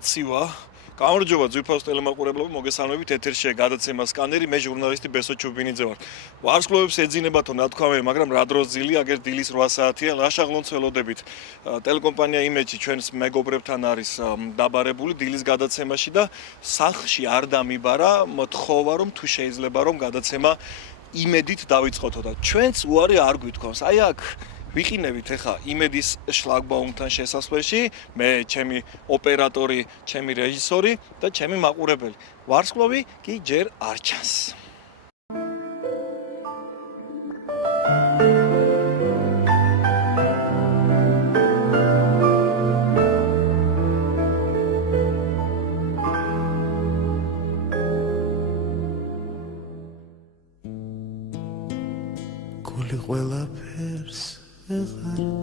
აცივა. გამარჯობა ძვირფას ტელემაყურებლობა, მოგესალმებით ეთერშია გადაცემა სკანერი, მე ჟურნალისტი ბესო ჩუბინიძე ვარ. ვარსკვლავებს ეძინებათო ნათქვამები, მაგრამ რა დროს ძილი, აგერ დილის 8 საათია, ლაშაღლონს ველოდებით. ტელეკომპანია იმეჯი ჩვენს მეგობრებთან არის დაბარებული დილის გადაცემაში და სახლში არ დამიბარა, მოთხოვა რომ თუ შეიძლება რომ გადაცემა იმედით დავიწყოთო და ჩვენც უარი არ გვითქვამს. აი აქ ვიყინებით ახლა იმედის შლაგბაუმთან შესასვლელში, მე, ჩემი ოპერატორი, ჩემი რეჟისორი და ჩემი მაყურებელი. ვარსკვლავი კი ჯერ არ ჩანს. გული ყველაფერს ეღარდადეს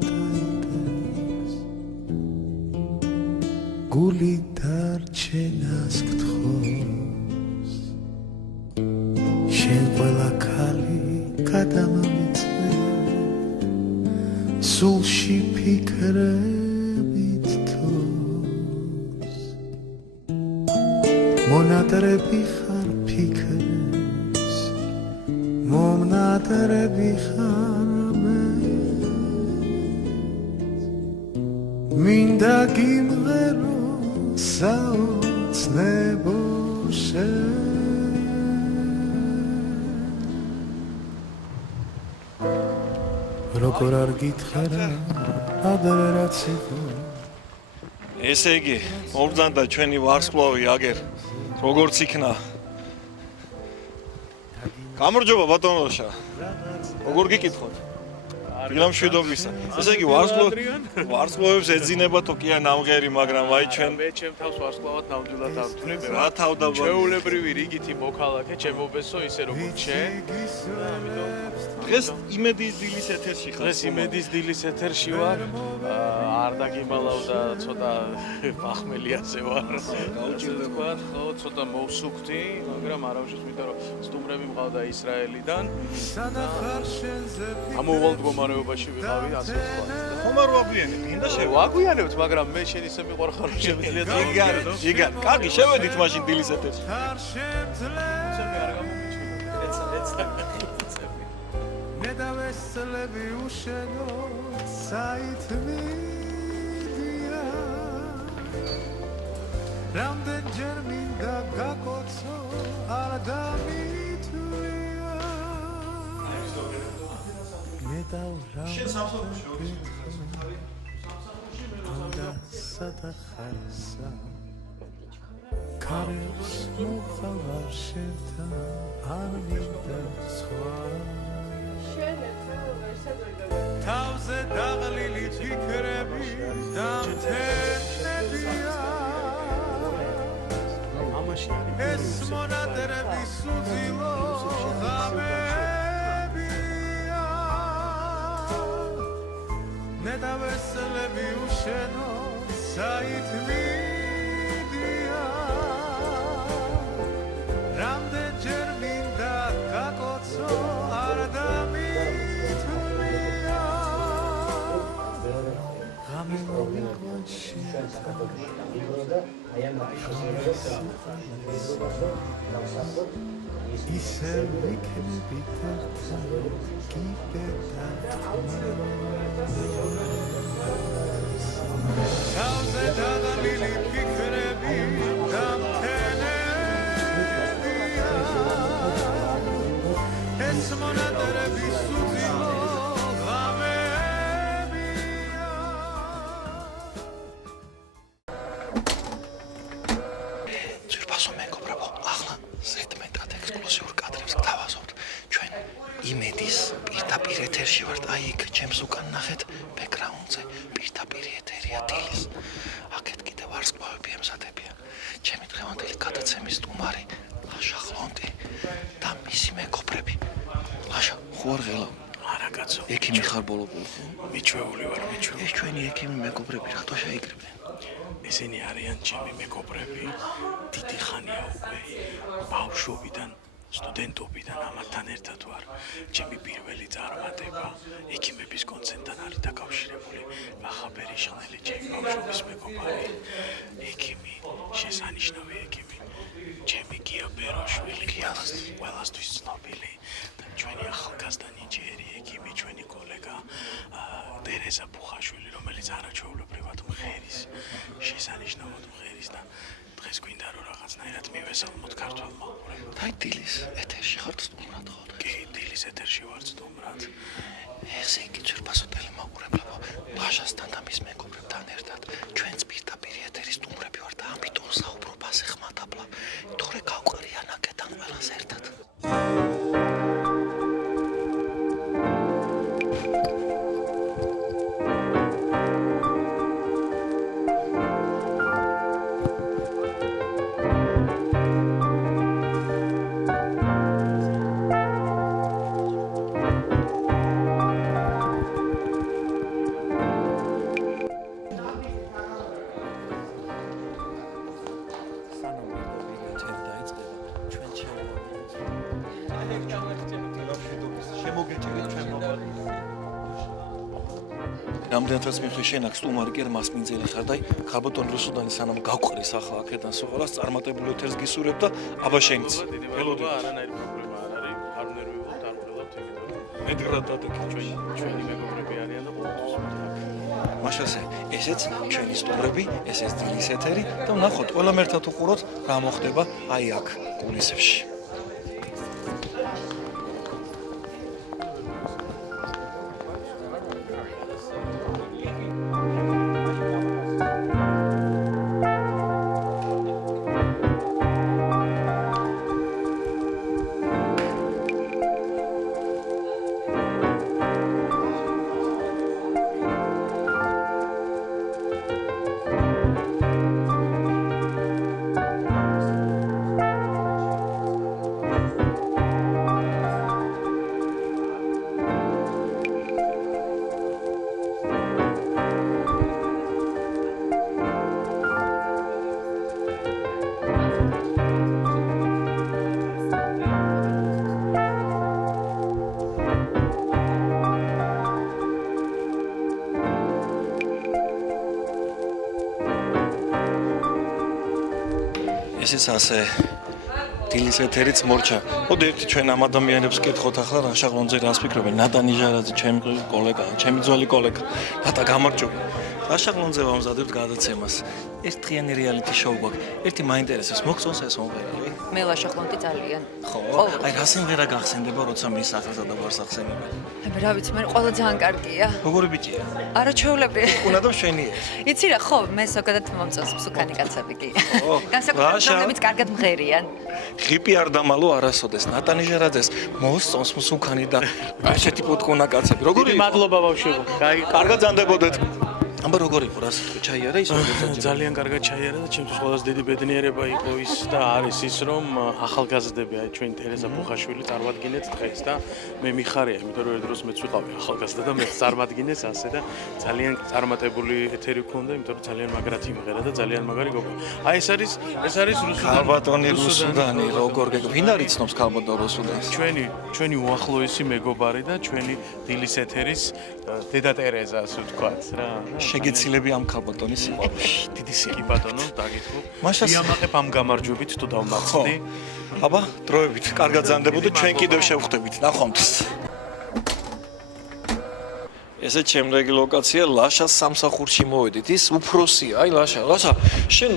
გული დარჩენას გთხოვს შენ ყველა ქალი გადამამეწე სულში ფიქრებით თოს მონატრები ხარ ფიქრებს მომნატრები ხარ მინდა გიმღერო საოცნებო როგორ არ გითხრა ადრე რაც იყო ესე იგი, მობრძანდა ჩვენი ვარსკვლავი აგერ როგორც იქნა. გამარჯობა ბატონოშა. როგორ გიკითხოთ? დილამ შვიდობისა. ესე იგი ვარსკვლავებს ეძინებათო კი არ ნამღერი, მაგრამ აი ჩვენ მე ჩემ თავს ვარსკვლავად ნამდვილად ავთვლებ. რა თავდაბა ჩვეულებრივი რიგითი მოქალაქე, ჩემობესო ისე როგორც შენ. დღეს იმედის დილის ეთერში ხარ. დღეს იმედის დილის ეთერში ვარ. არ დაგიმალავდა ცოტა ბახმელიაზე ვარ. გაუჭირდება, ხო, ცოტა მოვსუქთი, მაგრამ არავის მინდა რომ სტუმრები მყავდა ისრაელიდან. ამოვალ მდგომარეობაში ვიყავი, ასე ვთქვა. ხომ არ ვაგვიანებ, გინდა ვაგვიანებთ, მაგრამ მე შენ ისე მიყვარხარ, რომ შემიძლია იგარ, კარგი, შევედით მაშინ დილის ეთერში. ნედავესლები უშენო საითმიდია რამდენჯერ მინდა გაკოცო არ დამითვლია შენ სამსახურში სადახარსა კარებს მოხალარ შენთან არ მინდა სხვა თავზე დაღლილი ფიქრები დამთენებია ეს მონატრები სუძილო ღამებია ნედავესლები უშენო საითმიდია რამდენჯერ მინდა გაკოცო არ დამითვლია ღამე მომიყვანში ისე ვიქნები ერთად გიბედა თავზე დაღლილი ფიქრები დამთენებია ეს მონატრები სუძილო ღამებია ძვირფასო მეგობრებო, ახლა ზედმეტად ექსკლუზიურ კადრებს გთავაზობთ. ჩვენ იმედის პირდაპირ ეთერში ვართ. აი იქ ჩემს უკან ნახეთ ბექგრაუნდზე პირდაპირ ეთერია დილის. აქეთ კიდე ვარსკვლავები ემზადებიან. ჩემი დღევანდელი გადაცემის სტუმარი ლაშა ხლონტი და მისი მეგობრები. ლაშა, ხო არ ღელა? არა კაცო. ექიმი ხარ ბოლო-ბოლო? მიჩვეული ვარ, მიჩვეული. ეს ჩვენი ექიმი მეგობრები რატო შეიკრიბნენ? ესენი არიან ჩემი მეგობრები. დიდი ხანია უკვე. ბავშვობიდან სტუდენტობიდან ამათთან ერთად ვარ. ჩემი პირველი წარმატება ექიმების კონცერტთან არის დაკავშირებული. ახლა ბერიშხნელი ჩემი ბავშვობის მეგობარი. ექიმი, შესანიშნავი ექიმი. ჩემი გია ბეროშვილი ყველასთვის ცნობილი და ჩვენი ახალგაზრდა ნიჭიერი ექიმი, ჩვენი კოლეგა ტერეზა ბუხაშვილი, რომელიც არაჩვეულებრივად მღერის, შესანიშნავად მღერის და დღეს გვინდა რომ რაღაცნაირად მივესალმოთ ქართველ მაყურებელს. და დილის ეთერში ხართ სტუმრად ხო? კი, დილის ეთერში ვარ სტუმრად. ესე იგი ძვირფასო ტელემაყურებლებო, ლაშასთან და მის მეგობრებთან ერთად ჩვენც პირდაპირ ეთერის სტუმრები ვართ და ამიტომ საუბრობაზე ხმადაბლა. თორე გავყრიან აქედან ყველას ერთად. რამდენადაც მიხდი შენ აქ სტუმარი კი არ მასმინძელი ხარ და ქალბატონ რუსუდანი სანამ გავყრის ახლა აქედან სოღალას წარმატებული ეთერს გისურებ და აბა შენიც ველოდება არანაირი პრობლემა არ არის. არ ნერვიულობთ, არ ველავთ იმიტომ რომ მედგრად დადეკი ჩვენი მეგობრები არიან და ყოველთვის მაშასე ესეც ჩვენი სტუმრები, ესეც დილის ეთერი და ვნახოთ ყველამ ერთად უყუროთ რა მოხდება აი აქ კულისებში. ესეც ასე დილის ეთერიც მორჩა. მოდი ერთი ჩვენ ამ ადამიანებს ვკითხოთ ახლა რა შაღლონზე რას ფიქრობენ. ნატა ნიჟარაძე, ჩემი კოლეგა, ჩემი ძველი კოლეგა. ნატა გამარჯობა. რა შაღლონზე ვამზადებთ გადაცემას. ერთდღიანი რეალიტი შოუ გვაქვს. ერთი მაინტერესებს, მოგწონს ეს მომღერალი? მე ლაშახლონტი ძალიან. ხო? აი რა სიმღერა გახსენდება, როცა მის სახელს ადაბარს ახსენებენ? აი რა ვიცი, მე ყველა ძალიან კარგია. როგორი ბიჭია? არაჩვეულებრივი. უნდა და მშვენიერ. იცი რა, ხო, მე ზოგადად მომწონს მსუქანი კაცები კი. ხო, განსაკუთრებით რაშა? რომლებიც კარგად მღერიან. ღიპი არ დამალო არასოდეს. ნატა ნიჟარაძეს მოსწონს მსუქანი და ასეთი პოტკონა კაცები. როგორი? მადლობა ბავშვებო. კარგად ზანდებოდეთ. აბა როგორ იყო რა სიტყვა ჩაიარა ის როგორ ძალიან კარგად ჩაიარა და ჩემთვის ყველაზე დიდი ბედნიერება იყო ის და არის ის რომ ახალგაზრდები აი ჩვენ ტერეზა ბუხაშვილი წარმატგინეთ დღეს და მე მიხარია იმიტომ რომ ერთ დროს მეც ვიყავი ახალგაზრდა და მეც წარმატგინეს ასე და ძალიან წარმატებული ეთერი გქონდა იმიტომ რომ ძალიან მაგრად იმღერა და ძალიან მაგარი გოგო. აი ეს არის ქალბატონი რუსუდანი როგორ გეგ ვინ არის ცნობს ქალბატონ რუსუდანს? ჩვენი უახლოესი მეგობარი და ჩვენი დილის ეთერის დედა ტერეზა ასე ვთქვათ რა. შეგეცილები ამ ქალბატონის სიყვარულში. დიდი კი სიყვარული. ბატონო, დაგიწყო. მაშას- იამაყებ ამ გამარჯვებით თუ დავმარცხდი. აბა, დროებით, კარგად ზანდებოდეთ, ჩვენ კიდევ შევხვდებით. ნახვამდის. ესე შემდეგი ლოკაცია ლაშას სამსახურში მოვედით. ის უფროსია, აი ლაშა, შენ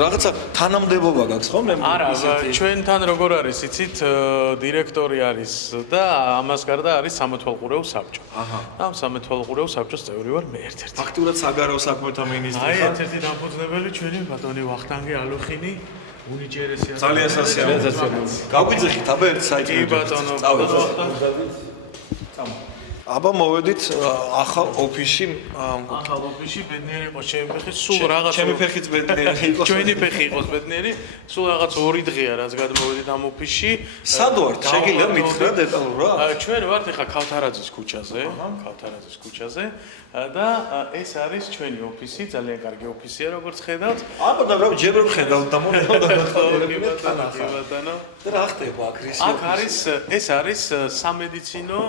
რაღაცა თანამდებობა გაქვს ხო? მე არა, ჩვენთან როგორ არის, იცით, დირექტორი არის და ამას გარდა არის სამეთვალყურეო საბჭო. აჰა. ამ სამეთვალყურეო საბჭოს წევრი ვარ მე ერთ-ერთი. აქტიურად საგარეო საქმეთა მინისტრი აი, ხარ. ერთ-ერთი დამფუძნებელი ჩვენი ბატონი ვახტანგე ალუხინი, უნიჭიერესი არის. ძალიან სასიამოვნო. გაგვიძახით აბა ერთ საიტი. კი ბატონო, წავედით. ბატონო. აბა მოვედით ახალ ოფისში. ახალ ოფისში ბედნიერი იყო ჩემი ფეხი, სულ რაღაც ჩემი ფეხიც ბედნიერი იყო. ჩვენი ფეხი იყოს ბედნიერი, სულ რაღაც 2 დღეა რაც გადმოვედით ამ ოფისში. სად ვართ? შეგიძლია მითხრა დეტალურად? ჩვენ ვართ ახლა ქავთარაძის ქუჩაზე და ეს არის ჩვენი ოფისი, ძალიან კარგი ოფისია, როგორც ხედავთ. აბა და რა ჯერ რომ ხედავთ და მომეყავდა ბატონო. და რა ხდება აქ რისი? აქ არის ეს არის სამედიცინო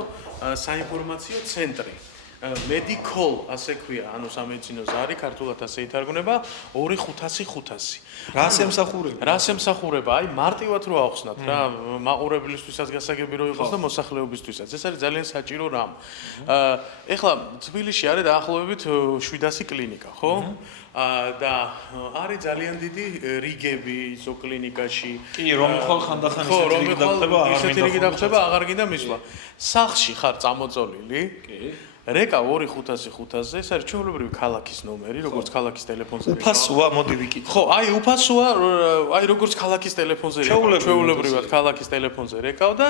საინფორმაციო ცენტრი. Medical ასე ქვია, ანუ სამედიცინო ზარი, ქართულად ასე ითარგმნება 2555. რას ემსახურება? რას ემსახურება? აი, მარტივად რო ახსნათ რა, მაყურებლისთვისაც გასაგები რო იყოს და მოსახლეობისთვისაც. ეს არის ძალიან საჭირო რამ. ეხლა თბილისში არის დაახლოებით 700 კლინიკა, ხო? და არის ძალიან დიდი რიგები ისო კლინიკაში. კი, რომ ხანდახან ისეთი რიგი დაგხვდება, ისეთი რიგი დაგხვდება, აღარ გინდა მისვლა. სახლში ხარ წამოწოლილი? კი. რეკა 2555-ზე, ეს არის ჩვეულებრივი ქალაქის ნომერი, როგორც ქალაქის ტელეფონზე. უფასოა, მოდი ვიკითხო. ხო, აი უფასოა, აი როგორც ქალაქის ტელეფონზე რეკავ, ჩვეულებრივად ქალაქის ტელეფონზე რეკავ და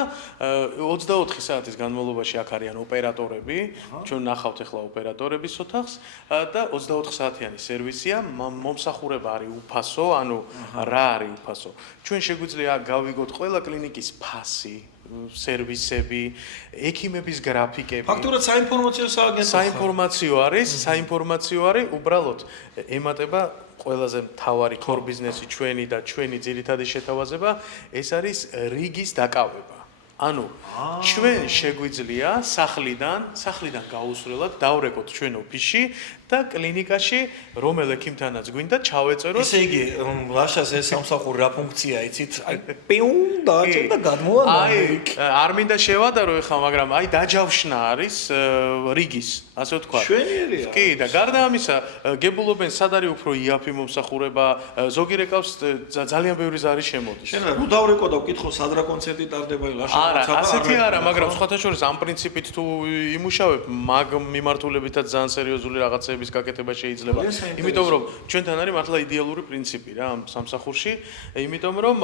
24 საათის განმავლობაში აქ არიან ოპერატორები, ჩვენ ნახავთ ახლა ოპერატორების ოთახს და 24 საათიანი სერვისია, მომსახურება არის უფასო, ანუ რა არის უფასო? ჩვენ შეგვიძლია გავიგოთ ყველა კლინიკის ფასი, სერვისები, ექიმების გრაფიკები. ფაქტურად საინფორმაციო სააგენტო. საინფორმაციო არის, უბრალოდ ემატება ყველაზე მთავარი core ბიზნესი ჩვენი და ჩვენი ძირითადი შეთავაზება, ეს არის რიგის დაკავება. ანუ ჩვენ შეგვიძლია სახლიდან გაუსვლელად დავრეკოთ ჩვენ ოფისში და კლინიკაში რომელ ექიმთანაც გვინდა ჩავეწეროთ. ესე იგი, ლაშას ეს სამსახური რა ფუნქცია იცით? აი, პიუნ დააჭერ და გადმოვა. აი, არ მინდა შევადარო ეხლა, მაგრამ აი დაჯავშნა არის რიგის, ასე ვთქვა. შვენიერია. კი, და გარდა ამისა, გებულობენ სად არის უფრო იაფი მომსახურება, ზოგი რეკავს ძალიან ბევრი ზარი შემოდის. შენ რა დავრეკო და ვკითხო სად რა კონცერტი ტარდება ლაშა. არა, ასეთი არა, მაგრამ სხვათა შორის ამ პრინციპით თუ იმუშავებ, მაგ მიმართულებითაც ძალიან სერიოზული რაღაცების გაკეთება შეიძლება. იმიტომ რომ ჩვენთან არის მართლა იდეალური პრინციპი რა ამ სამსახურში, იმიტომ რომ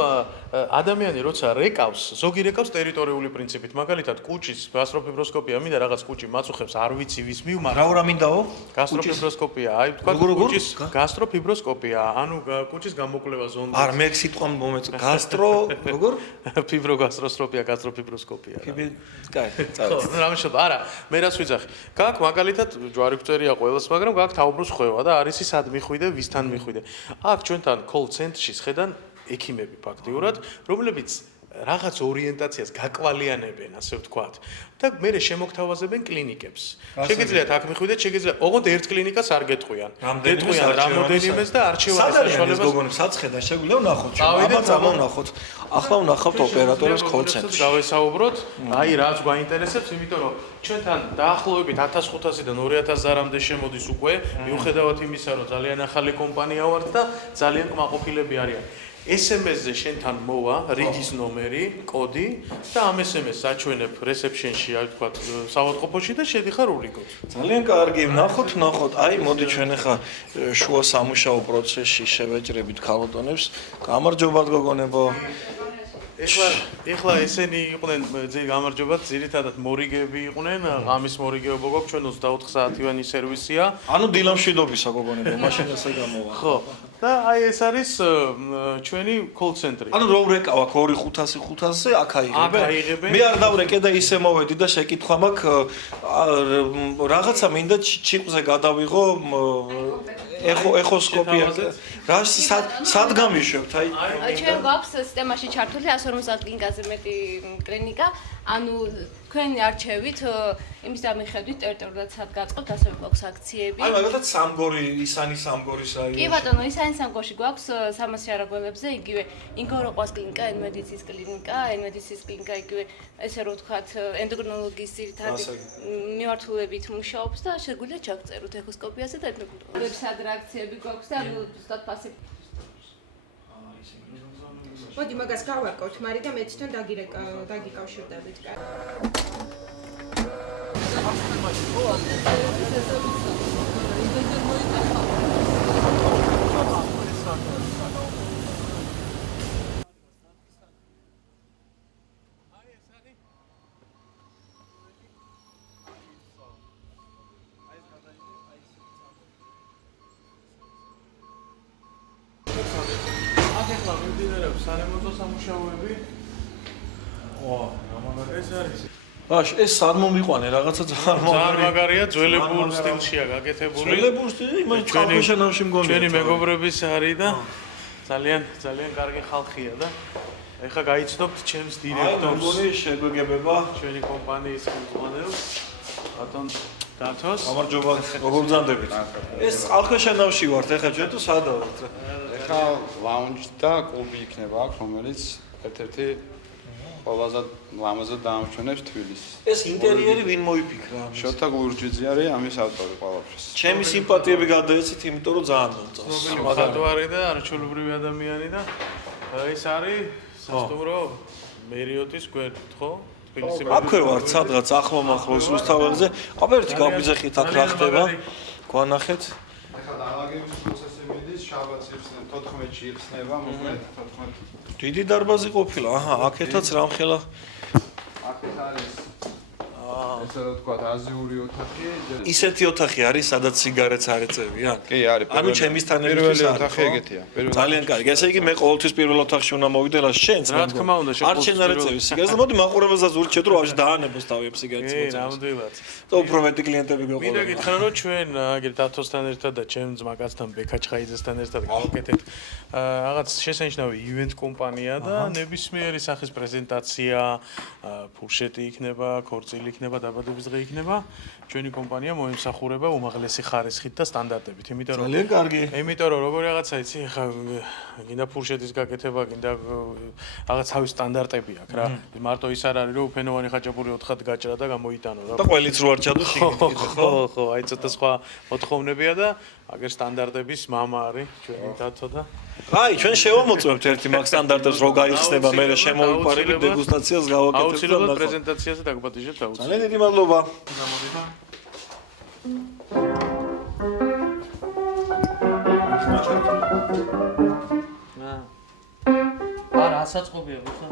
ადამიანი როცა რეკავს, ზოგი რეკავს ტერიტორიული პრინციპით. მაგალითად, კუჭის გასტროფიბროსკოპია, მინდა რაღაც კუჭი მაწუხებს, არ ვიცი ვის მივმართ. რა მინდაო? გასტროფიბროსკოპია, აი თქვა კუჭის გასტროფიბროსკოპია, ანუ კუჭის გამოკვლევა ზონდა. არ მე სიტყვა მომეწ გასტრო, როგორ? ფიბროგასტროსტროფია, გასტროფიბროსკოპია. კაი, წავედი. ხო, რამე არა, მე რას ვიძახი. გაქვს მაგალითად ჯვარი გვწერია ყველას, მაგრამ გაქვს თაუბროს ხვევა და არის ის სად მიხვიდე, ვისთან მიხვიდე. აქ ჩვენთან call center-ში შედან ექიმები ფაქტიურად, რომლებიც რაღაც ორიენტაციას გაკვალიანებენ, ასე ვთქვათ. და მერე შემოგთავაზებენ კლინიკებს. შეგიძლიათ აქ მიხვიდეთ, შეგიძლიათ ოღონდ ერთ კლინიკას არ გეტყვიან. გეტყვიან რამოდენიმეს და არჩევანის საშუალებას. საცხედა შეგვიძლია ვნახოთ. აბა წამოვნახოთ. ახლა ვნახავთ ოპერატორებს call center-ში. გავესაუბროთ, აი რაც გვაინტერესებს, იმიტომ რომ ჩვენთან დაახლოებით 1500-დან 2000 ზარამდე შემოდის უკვე, მიუხედავად იმისა, რომ ძალიან ახალი კომპანია ვართ და ძალიან კმაყოფილები არიან. SMS-ზე შენთან მოვა რიგის ნომერი, კოდი და ამ SMS-ს აჩვენებ რეცეპშენში, აი თქვა საავადმყოფოში და შედიხარ ურიგოთ. ძალიან კარგი, ვნახოთ. აი, მოდი ჩვენ ახლა შუა სამუშაო პროცესში შევეჭრებით ქალბატონებს. გამარჯობათ გოგონებო. ეხლა ესენი იყვნენ გამარჯობათ, ძირითადად მორიგები იყვნენ, ღამის მორიგეობა გვაქვს, ჩვენ 24 საათიანი სერვისია. ანუ დილამშვიდობისა გოგონებო, მაშინ ასე გამოვა. ხო. და აი ეს არის ჩვენი call center-ი. ანუ რო ვრეკავ აქ 2555-ზე აქ აიღებენ. მე არ დავრეკე და ისე მოვედი და შეკითხვა მაქვს რაღაცა მინდა ჩიყზე გადავიღო ეხოსკოპია. რა სად გამიშვებთ? აი ჩვენ გვაქვს სისტემაში ჩართული 150 კლინიკაზე მეტი კლინიკა, ანუ თქვენი არჩევით იმის დამიხედვით ტერიტორიულად სად გაწყობთ, ასევე გვაქვს აქციები. აი მაგალითად სამგორი, ისანი სამგორის აი. კი ბატონო, ისანი სამგორში გვაქვს 300 არაგველებზე, იგივე ინგოროყვას κλინიკა, ენმედიცის კლინიკა, ენმედიცის კლინიკა, იგივე ესე რომ ვთქვათ, ენდოკრინოლოგიის ძირითადი მიმართულებით მუშაობს და შეგვიძლია ჩაგწეროთ ეხოსკოპიაზე და ეთნოგრაფიაზე. სადრა აქციები გვაქვს და ზუსტად ფასი მოდი მაგას გავაკავთ, მაგრამ და მეც თან დაგიკავშირდებით. სარემონტო სამუშაოები. ეს არის. ბაშ, ეს სად მომიყვანე რაღაცა ძალიან მაგარია, ძველებურ სტილშია გაკეთებული. ძველებურ სტილში, იმას წყალქვეშანავში მგონია. ჩვენი მეგობრების არის და ძალიან კარგი ხალხია და ეხლა გაიცნობთ ჩემს დირექტორს. მგონი შეგვეგებება ჩვენი კომპანიის ხელმძღვანელს ბატონ დათოს. გამარჯობა, როგორ ბრძანდებით? ეს წყალქვეშანავში ვართ, ეხლა ჩვენ თუ სადა ვართ? ეხლა ლაუნჯი და კლუბი იქნება აქ, რომელიც ერთ-ერთი ყველაზე ლამაზად დაამშვენებს თბილისს. ეს ინტერიერი ვინ მოიფიქრა? შოთა გურჯიძე არის ამის ავტორი ყველაფრის. ჩემი სიმპათიები გადაეცით, იმიტომ რომ ძალიან მომწონს. მაგარი და არჩეულებრივი ადამიანი და ეს არის სასტუმრო მერიოტის გვერდით, ხო? თბილისი აქვე ვართ სადღაც ახლომახლოს რუსთაველზე. აბერტი გავბიძახით აქ რა ხდება? გვანახეთ. ეხლა დაალაგების პროცესი მიდის, შაბათს იხსნება, 14-ში იხსნება, მოკლედ 14. დიდი დარბაზი ყოფილა. აჰა, აქეთაც რამხელა. აქეთ არის ესე რა თქვა, აზიური ოთახი. ისეთი ოთახი არის, სადაც სიგარეტს არ ეწევიან? კი, არის. ანუ ჩემისთან პირველი ოთახი ეგეთია. ძალიან კარგი. ესე იგი მე ყოველთვის პირველ ოთახში უნდა მოვიდე რა შენს. რა თქმა უნდა, არ შენ არ ეწევი სიგარეტს. მოდი მაყურებელსაც ვურჩევ რომ ვაფშე დაანებოს თავი ამ სიგარეტს კი, მოწევს. ნამდვილად. და უფრო მეტი კლიენტები მინდა გვეყოლა. გითხრა რომ ჩვენ აგერ დათოსთან ერთად და ჩემ ძმაკაცთან ბეკაჩხაიძესთან ერთად გავაკეთეთ რაღაც შესანიშნავი ივენტ კომპანია და ნებისმიერი სახის პრეზენტაცია, ფურშეტი იქნება, ქორწილი იქნება, დაბადების დღე იქნება. ჩვენი კომპანია მოემსახურება უმაღლესი ხარისხით და სტანდარტებით. იმიტომ რომ ძალიან კარგი. იმიტომ რომ როგორი რაღაცა იცი, ხა გინდა ფურშეტის გაკეთება, გინდა რაღაც თავის სტანდარტები აქვს რა. მარტო ის არ არის რომ უფენოვანი ხაჭაპური 4-ხად გაჭრა და გამოიტანო რა. და ყველიც რო არ ჩადო შიგნით, ხო, აი ცოტა სხვა მოთხოვნებია და აგერ სტანდარტების მამა არის ჩვენი დათო და აი, ჩვენ შევამოწმებთ ერთი მაგ სტანდარტებს რო გაიხსნება, მე შემოვიპარებით დეგუსტაციას გავაკეთებთ. აუცილებლად პრეზენტაციაზე დაგპატიჟებთ აუცილებლად. ძალიან დიდი მადლობა. არა, ასაწყობია ბიჭო.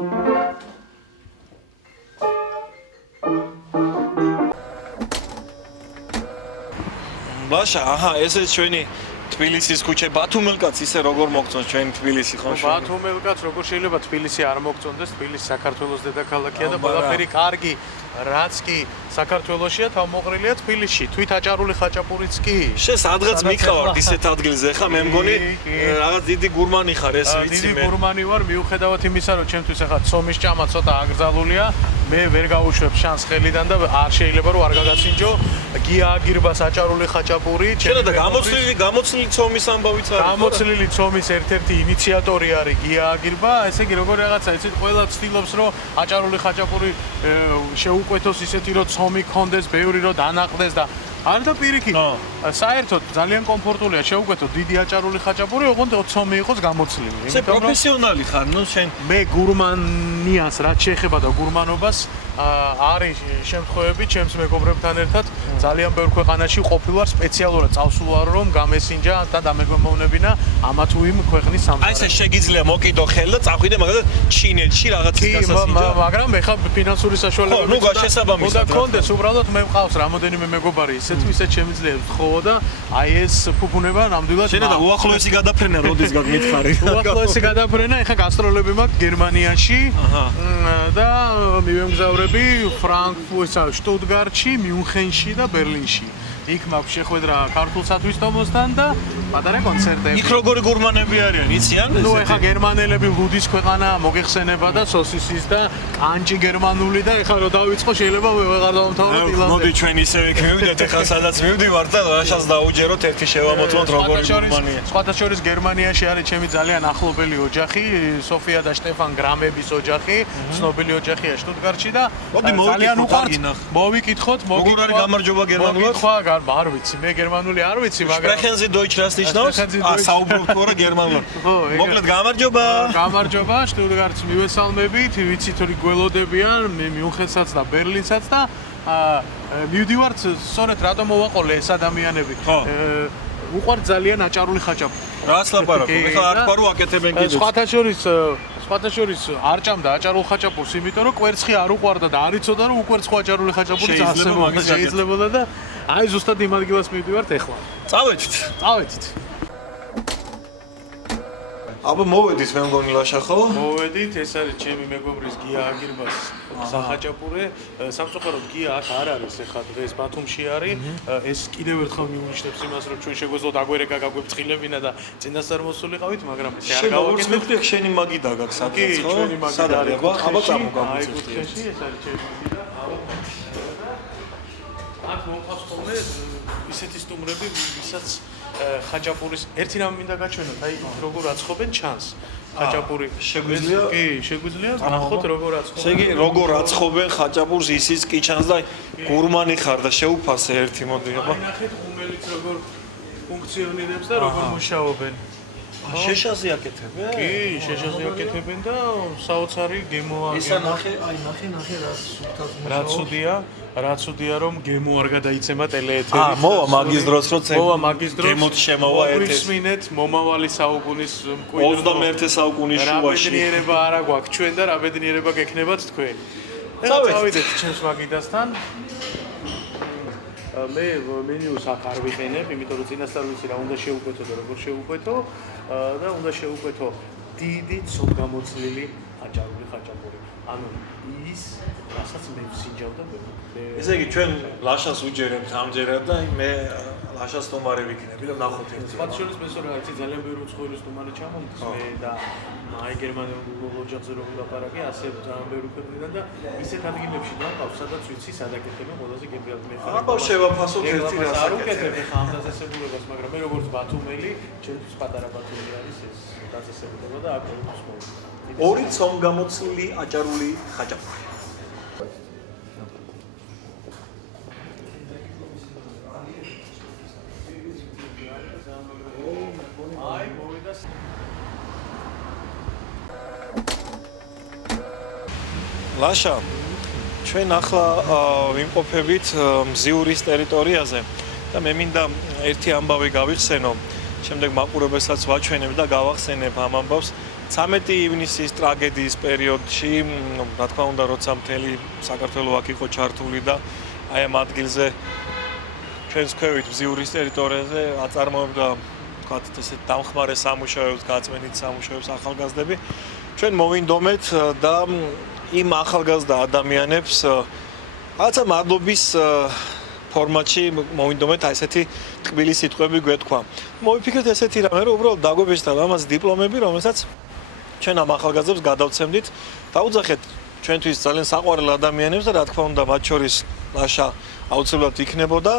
ბაშა, აჰა, ესე ჩვენი თბილისის ქუჩე ბათუმელკაც ისე როგორ მოგწონს ჩვენი თბილისი ხო? ბათუმელკაც როგორ შეიძლება თბილისი არ მოგწონდეს, თბილისი საქართველოს დედაქალაქია და ყველაფერი კარგი, რაც კი საქართველოსია, თავმოყრილია თბილისში. თვით აჭარული ხაჭაპურიც კი. შენ სადღაც მიყავართ ისეთ ადგილზე, ხა მე მგონი რაღაც დიდი გურმანი ხარ, ეს ვიცი დიდი მე. გურმანი ვარ, მიუხედავად იმისა, რომ ჩემთვის ახლა ცომის ჭამა ცოტა აკრძალულია, მე ვერ გავუშვებ შანს ხელიდან და არ შეიძლება რომ არ გაგაცინჯო გია აგირბას აჭარული ხაჭაპური. შენ და გამოცლილი ცომის ამბავიც არის. გამოცლილი ცომის ერთ-ერთი ინიციატორი არის გია აგირბა, ესე იგი როგორი რაღაცა იცით, ყველა ცდილობს რომ აჭარული ხაჭაპური შეუკვეთოს ისეთი რომ ცომი კონდეს, ბევრი რომ დანაყდეს და არ და პირიქით. საერთოდ ძალიან კომფორტულია შეუკვეთო დიდი აჭარული ხაჭაპური, ოღონდ ცომი იყოს გამოცლილი. ესე პროფესიონალი ხარ, ნუ შენ მე გურმანიას რაც შეეხება და გურმანობას არის შემთხვევები ჩემს მეგობრებთან ერთად ძალიან ბევრ ქვეყანაში ყოფილვარ სპეციალურად წავსულვარ რომ გამესინჯა და დამეგმოვნებინა ამა თუ იმ ქვეყნის სამყარო. აი ესე შეგიძლია მოკიდო ხელი და წახვიდე მაგალითად ჩინეთში რაღაცის გასასინჯა. მაგრამ ეხლა ფინანსური საშუალებები ნუ გაშესაბამისად უნდა კონდეს უბრალოდ მე მყავს რამოდენიმე მეგობარი ისეთ ვისაც შემიძლია ხო და აი ეს ფუფუნება ნამდვილად შენ და უახლოესი გადაფრენა როდის გაგმითხარი? უახლოესი გადაფრენა ეხლა გასტროლები მაქვს გერმანიაში და მივემგზავრები ფრანკფურტსა, შტუტგარტში, მიუნხენში და ბერლინში. იქ მაქვს შეხვედრა ქართულ სათვისტომოსთან და პატარა კონცერტები. იქ როგორი გურმანები არიან, იციან? ნუ ეხლა გერმანელები ლუდის ქვეყანა მოგეხსენება და სოსისის და კანჭი გერმანული და ეხლა რომ დავიწყო შეიძლება ვეღარ დავამთავროთ ილანდე. მოდი ჩვენ ისე იქ მივიდეთ, ეხლა სადაც მივდივართ და რაშას დაუჯეროთ ერთი შევამოწმოთ როგორი გურმანია. სხვათა შორის გერმანიაში არის ჩემი ძალიან ახლობელი ოჯახი, სოფია და შტეფან გრამების ოჯახი, ცნობილი ოჯახია შტუტგარტში და ძალიან უყვართ. მოვიკითხოთ, როგორ არის გამარჯობა გერმანულად? არ ვიცი, მე გერმანული არ ვიცი, მაგრამ Sprechen Sie Deutsch das nicht aus? საუბრობთ რა გერმანულად. მოკლედ გამარჯობა. გამარჯობა, შტუტგარტს მივესალმებით, ვიცით რომ გველოდებიან, მე მიუნხენსაც და ბერლინსაც და მივდივართ, სწორედ რატომ მოვაყოლე ეს ადამიანები. უყვართ ძალიან აჭარული ხაჭაპური. რას ლაპარაკობ? ეხლა არ თქვა რომ აკეთებენ კიდეც. სხვათა შორის არ ჭამდა აჭარულ ხაჭაპურს, იმიტომ რომ კვერცხი არ უყვარდა და არ იცოდა რომ უკვერცხო აჭარული ხაჭაპური შეიძლებოდა და აი ზუსტად იმ ადგილას მივდივართ ეხლა. წავედით. აბა მოვედით მე მგონი ლაშა ხო? მოვედით, ეს არის ჩემი მეგობრის გია აგირბას სახაჭაპურე. სამწუხაროდ გია აქ არ არის, ეხლა დღეს ბათუმში არის. ეს კიდევ ერთხელ მიუნიშნებს იმას, რომ ჩვენ შეგვეძლოთ აგვერეკა გაგვეფრთხილებინა და წინასწარ მოსულიყავით, მაგრამ ეს არ გავაკეთებ. შენ მე შენი მაგი დაგაქვს კი, სადაც ხო? ჩვენი მაგი არის. აბა აი, წამოგაგუწევთ. კუთხეში ეს არის ჩემი მაგი და აქ მომყავს ხოლმე ისეთი სტუმრები, ვისაც ხაჭაპურის ერთი რამ მინდა გაჩვენოთ, აი როგორ აცხობენ ჩანს. ხაჭაპური შეგვიძლია? კი, შეგვიძლია ნახოთ როგორ აცხობენ. ესე იგი როგორ აცხობენ ხაჭაპურს ისიც კი ჩანს და გურმანი ხარ და შეუფასე ერთი მოდი აბა. აი ნახეთ ხუმელიც როგორ ფუნქციონირებს და როგორ მუშაობენ. შეშაზე აკეთებენ? კი, შეშაზე აკეთებენ და საოცარი გემოა. ისა ნახე, აი ნახე რა სულთან რა ცუდია რომ გემო არ გადაიცემა ტელეეთერით. მოვა მაგის დროს როცა მოვა მაგის დროს გემოთ შემოვა ეთერი. გვისმინეთ მომავალი საუკუნის მკვიდრო 21 საუკუნის რა შუაში. ბედნიერება არა გვაქვს ჩვენ და რა ბედნიერება გექნებათ თქვენ. წავიდეთ ჩემს მაგიდასთან. მე მენიუს აქ არ ვიყენებ, იმიტომ რომ წინასწარ ვიცი რა უნდა შეუკვეთო და როგორ შეუკვეთო და უნდა შეუკვეთო დიდი ცოდგამოცლილი აჭარული ხაჭაპური. ანუ ის რასაც მე ვსინჯავ და ესე იგი ჩვენ ლაშას უჯერებთ ამჯერად და მე ლაშას სტუმარი ვიქნები და ნახოთ ერთი. მათ შორის მე სწორედ აი ძალიან ბევრი უცხოელი სტუმარი ჩამომდის მე და აი გერმანულ ოჯახზე რო ვილაპარაკე, ასე ძალიან ბევრი ქვეყნიდან და ისეთ ადგილებში დავყავ, სადაც ვიცი სადაკეთებენ ყველაზე გემრიელ მე ხარ. აბა შევაფასოთ ერთი რას რას არ უკეთებ ხა ამ დაწესებულებას, მაგრამ მე როგორც ბათუმელი, ჩემთვის პატარა ბათუმი არის ეს დაწესებულება და აქ ვიმსხობ. ორი ცომგამოცლილი აჭარული ხაჭაპური. აი მოვიდა ლაშა ჩვენ ახლა ვიმყოფებით მზიურის ტერიტორიაზე და მე მინდა ერთი ამბავი გავიხსენო. შემდეგ მაყურებელსაც ვაჩვენებ და გავახსენებ ამ ამბავს. 13 ივნისის ტრაგედიის პერიოდში, რა თქმა უნდა, როცა მთელი საქართველო აქ იყო ჩართული და აი ამ ადგილზე ჩვენს ქვევით მზიურის ტერიტორიაზე აწარმოებდა ვთქვათ ესე დამხმარე სამუშაოებს, გაწმენით სამუშაოებს ახალგაზრდები. ჩვენ მოვინდომეთ და იმ ახალგაზრდა ადამიანებს რაღაცა მადლობის ფორმატში მოვინდომეთ აი ესეთი ტკბილი სიტყვები გვეთქვა. მოვიფიქრეთ ესეთი რამე, რომ უბრალოდ დაგვებეჭდა ამას დიპლომები, რომელსაც ჩვენ ამ ახალგაზრდებს გადავცემდით. დაუძახეთ ჩვენთვის ძალიან საყვარელ ადამიანებს და რა თქმა უნდა მათ შორის ლაშა აუცილებლად იქნებოდა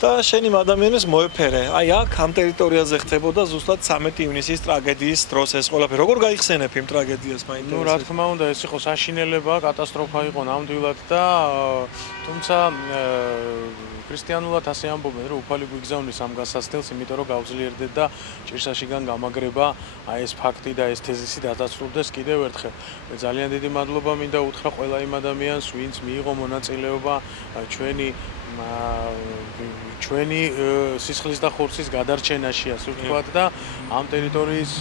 და შენ იმ ადამიანებს მოეფერე. აი აქ ამ ტერიტორიაზე ხდებოდა ზუსტად 13 ივნისის ტრაგედიის დროს ეს ყველაფერი. როგორ გაიხსენებ იმ ტრაგედიას მაინტერესებს? ნუ რა თქმა უნდა, ეს იყო საშინელება, კატასტროფა იყო ნამდვილად და თუმცა ქრისტიანულად ასე ამბობენ, რომ უფალი გვიგზავნის ამ გასასწრებს, იმიტომ რომ გავძლიერდეთ და ჭირსაშიგან გამაგრება აი ეს ფაქტი და ეს თეზისი დადასტურდეს კიდევ ერთხელ. ძალიან დიდი მადლობა მინდა უთხრა ყველა იმ ადამიანს, ვინც მიიღო მონაწილეობა ჩვენი სისხლის და ხორცის გადარჩენაში, ასე ვთქვათ და ამ ტერიტორიის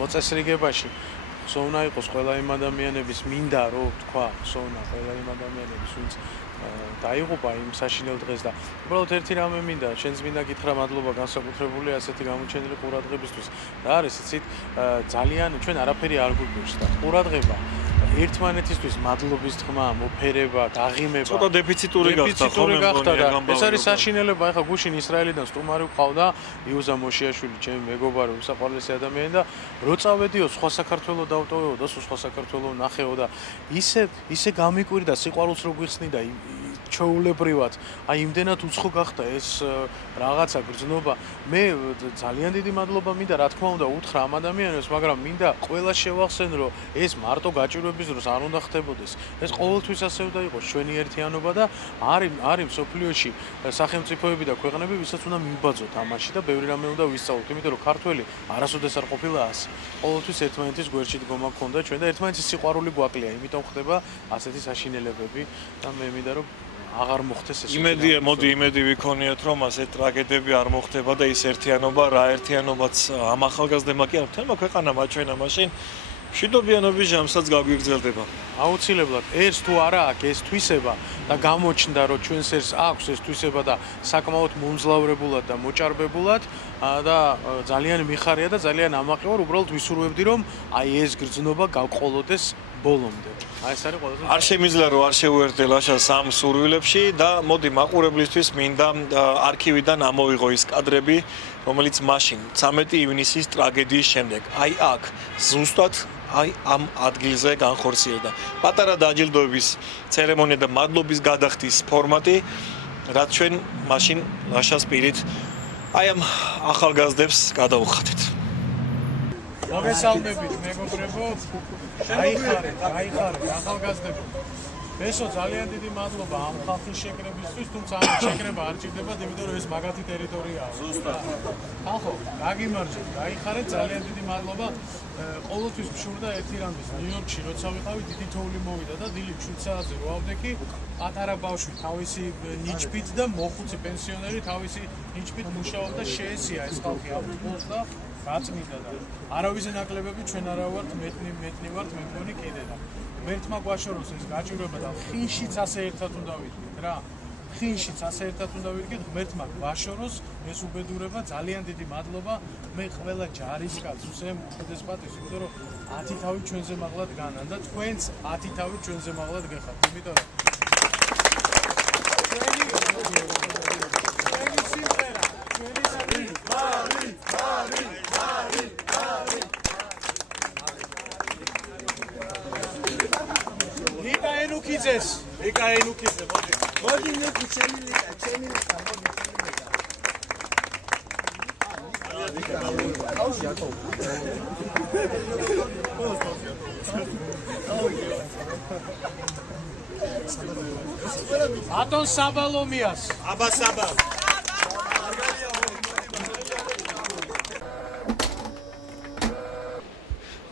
მოწესრიგებაში. სოვნა იყოს ყველა იმ ადამიანების მინდა რომ თქვა, სოვნა ყველა იმ ადამიანების, ვინც დაიღუპა იმ საშინელ დღეს და უბრალოდ ერთი რამე მინდა, შენს მინდა გითხრა მადლობა განსაკუთრებული ასეთი გამოჩენილი ყურადღებისთვის. რა არის, იცით, ძალიან ჩვენ არაფერი არ გვიგვირს და ყურადღება ერთმანეთისთვის მადლობის თქმა, მოფერება, გაღიმება. ცოტა დეფიციტური გახდა და ეს არის საშინელება. ეხლა გუშინ ისრაელიდან სტუმარი ვყავდა, იუზა მოშიაშვილი, ჩემი მეგობარი, უსაყვარლესი ადამიანი და რო წავედიო სხვა საქართველოს დავტოვეო და სხვა საქართველოს ნახეო და ისე გამიკვირდა სიყვარულს რო გვიხსნი და ჩაულებრივად, აი იმდენად უცხო გახდა ეს რაღაცა გრძნობა. მე ძალიან დიდი მადლობა მინდა, რა თქმა უნდა, უთხრა ამ ადამიანებს, მაგრამ მინდა ყველა შევახსენ, რომ ეს მარტო გაჭირვების დროს არ უნდა ხდებოდეს. ეს ყოველთვის ასე უნდა იყოს ჩვენი ერთიანობა და არის მსოფლიოში სახელმწიფოები და ქვეყნები, ვისაც უნდა მიბაძოთ ამაში და ბევრი რამე უნდა ვისწავლოთ, იმიტომ რომ ქართველი არასოდეს არ ყოფილა ასე. ყოველთვის ერთმანეთის გვერდში დგომა გქონდა ჩვენ და ერთმანეთის სიყვარული გვაკლია, იმიტომ ხდება ასეთი საშინელებები და მე მინდა რომ აღარ მოხდეს ეს. იმედი ვიქონიათ, რომ ასე ტრაგედიები არ მოხდება და ის ერთიანობა, რა ერთიანობაც ამ ახალგაზრდებმა კი არ, თემა ქვეყანამ აჩვენა მაშინ მშვიდობიანობის ჟამსაც გაგვიგრძელდება. აუცილებლად ეს თუ არა აქვს ეს თვისება და გამოჩნდა რომ ჩვენს ერს აქვს ეს თვისება და საკმაოდ მომძლავრებულად და მოჭარბებულად და ძალიან მიხარია და ძალიან ამაყი ვარ უბრალოდ ვისურვებდი რომ აი ეს გრძნობა გავყოლოდეს ბოლომდე. აი ეს არის ყველაზე არ შემიძლია რომ არ შეუერთდე ლაშა სამ სურვილებში და მოდი მაყურებლისთვის მინდა არქივიდან ამოვიღო ის კადრები, რომელიც მაშინ 13 ივნისის ტრაგედიის შემდეგ აი აქ ზუსტად აი ამ ადგილზე განხორციელდა. პატარა დაჯილდოების ცერემონია და მადლობის გადახდის ფორმატი, რაც ჩვენ მაშინ ლაშას პირით აი ამ ახალგაზრდებს გადავუხატეთ. მოგესალმებით მეგობრებო. აიხარეთ, ახალგაზრდებო. ესო ძალიან დიდი მადლობა ამ ხალხის შეკრებისთვის, თუმცა ამ შეკრება არ ჭირდება, იმიტომ რომ ეს მაგათი ტერიტორიაა. ზუსტად. ხალხო, გაგიმარჯვეთ, გაიხარეთ, ძალიან დიდი მადლობა. ყოველთვის მშურდა ერთი რამის, ნიუ-იორკში როცა ვიყავი, დიდი თოვლი მოვიდა და დილით 7 საათზე რო ავდექი, პატარა ბავშვი თავისი ნიჭით და მოხუცი პენსიონერი თავისი ნიჭით მუშაობდა, შეესია ეს ხალხი ამ ფულს და გაწმინდა და არავის ნაკლებები ჩვენ არა ვართ, მეტნი ვართ, მე მგონი კიდე და მერთმა გვაშოროს ეს გაჭირვება და ხინშიც ასე ერთად უნდა ვიდით რა. ხინშიც ასე ერთად უნდა ვიდით, მერთმა გვაშოროს ეს უბედურება, ძალიან დიდი მადლობა. მე ყველა ჯარისკაცს ვსემ უხედეს პატივს, იმიტომ რომ 10 თავი ჩვენზე მაღლად განან და თქვენც 10 თავი ჩვენზე მაღლად გეხართ, იმიტომ რომ Ika Enukidze, მოდი. მოდი ნეკი ჩემი ლიკა, მოდი. აუში აკო. ატონ საბალომიას. აბა საბალ.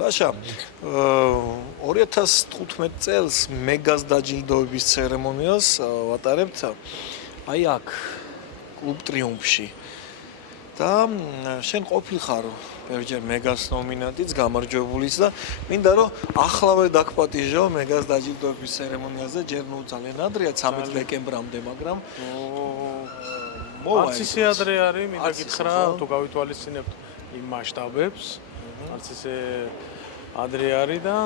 ლაშა 2015 წელს მეგას დაჯილდოების ცერემონიას ვატარებთ აი აქ კლუბ ტრიუმფში და შენ ყოფილხარ ბევრჯერ მეგას ნომინანტიც გამარჯვებულიც და მინდა რომ ახლავე დაგპატიჟო მეგას დაჯილდოების ცერემონიაზე ჯერ ნუ ძალიან ადრეა 13 დეკემბრამდე მაგრამ არც ისე ადრე არის მინდა გითხრა თუ გავითვალისწინებთ იმ მასშტაბებს არც ისე ადრე არის და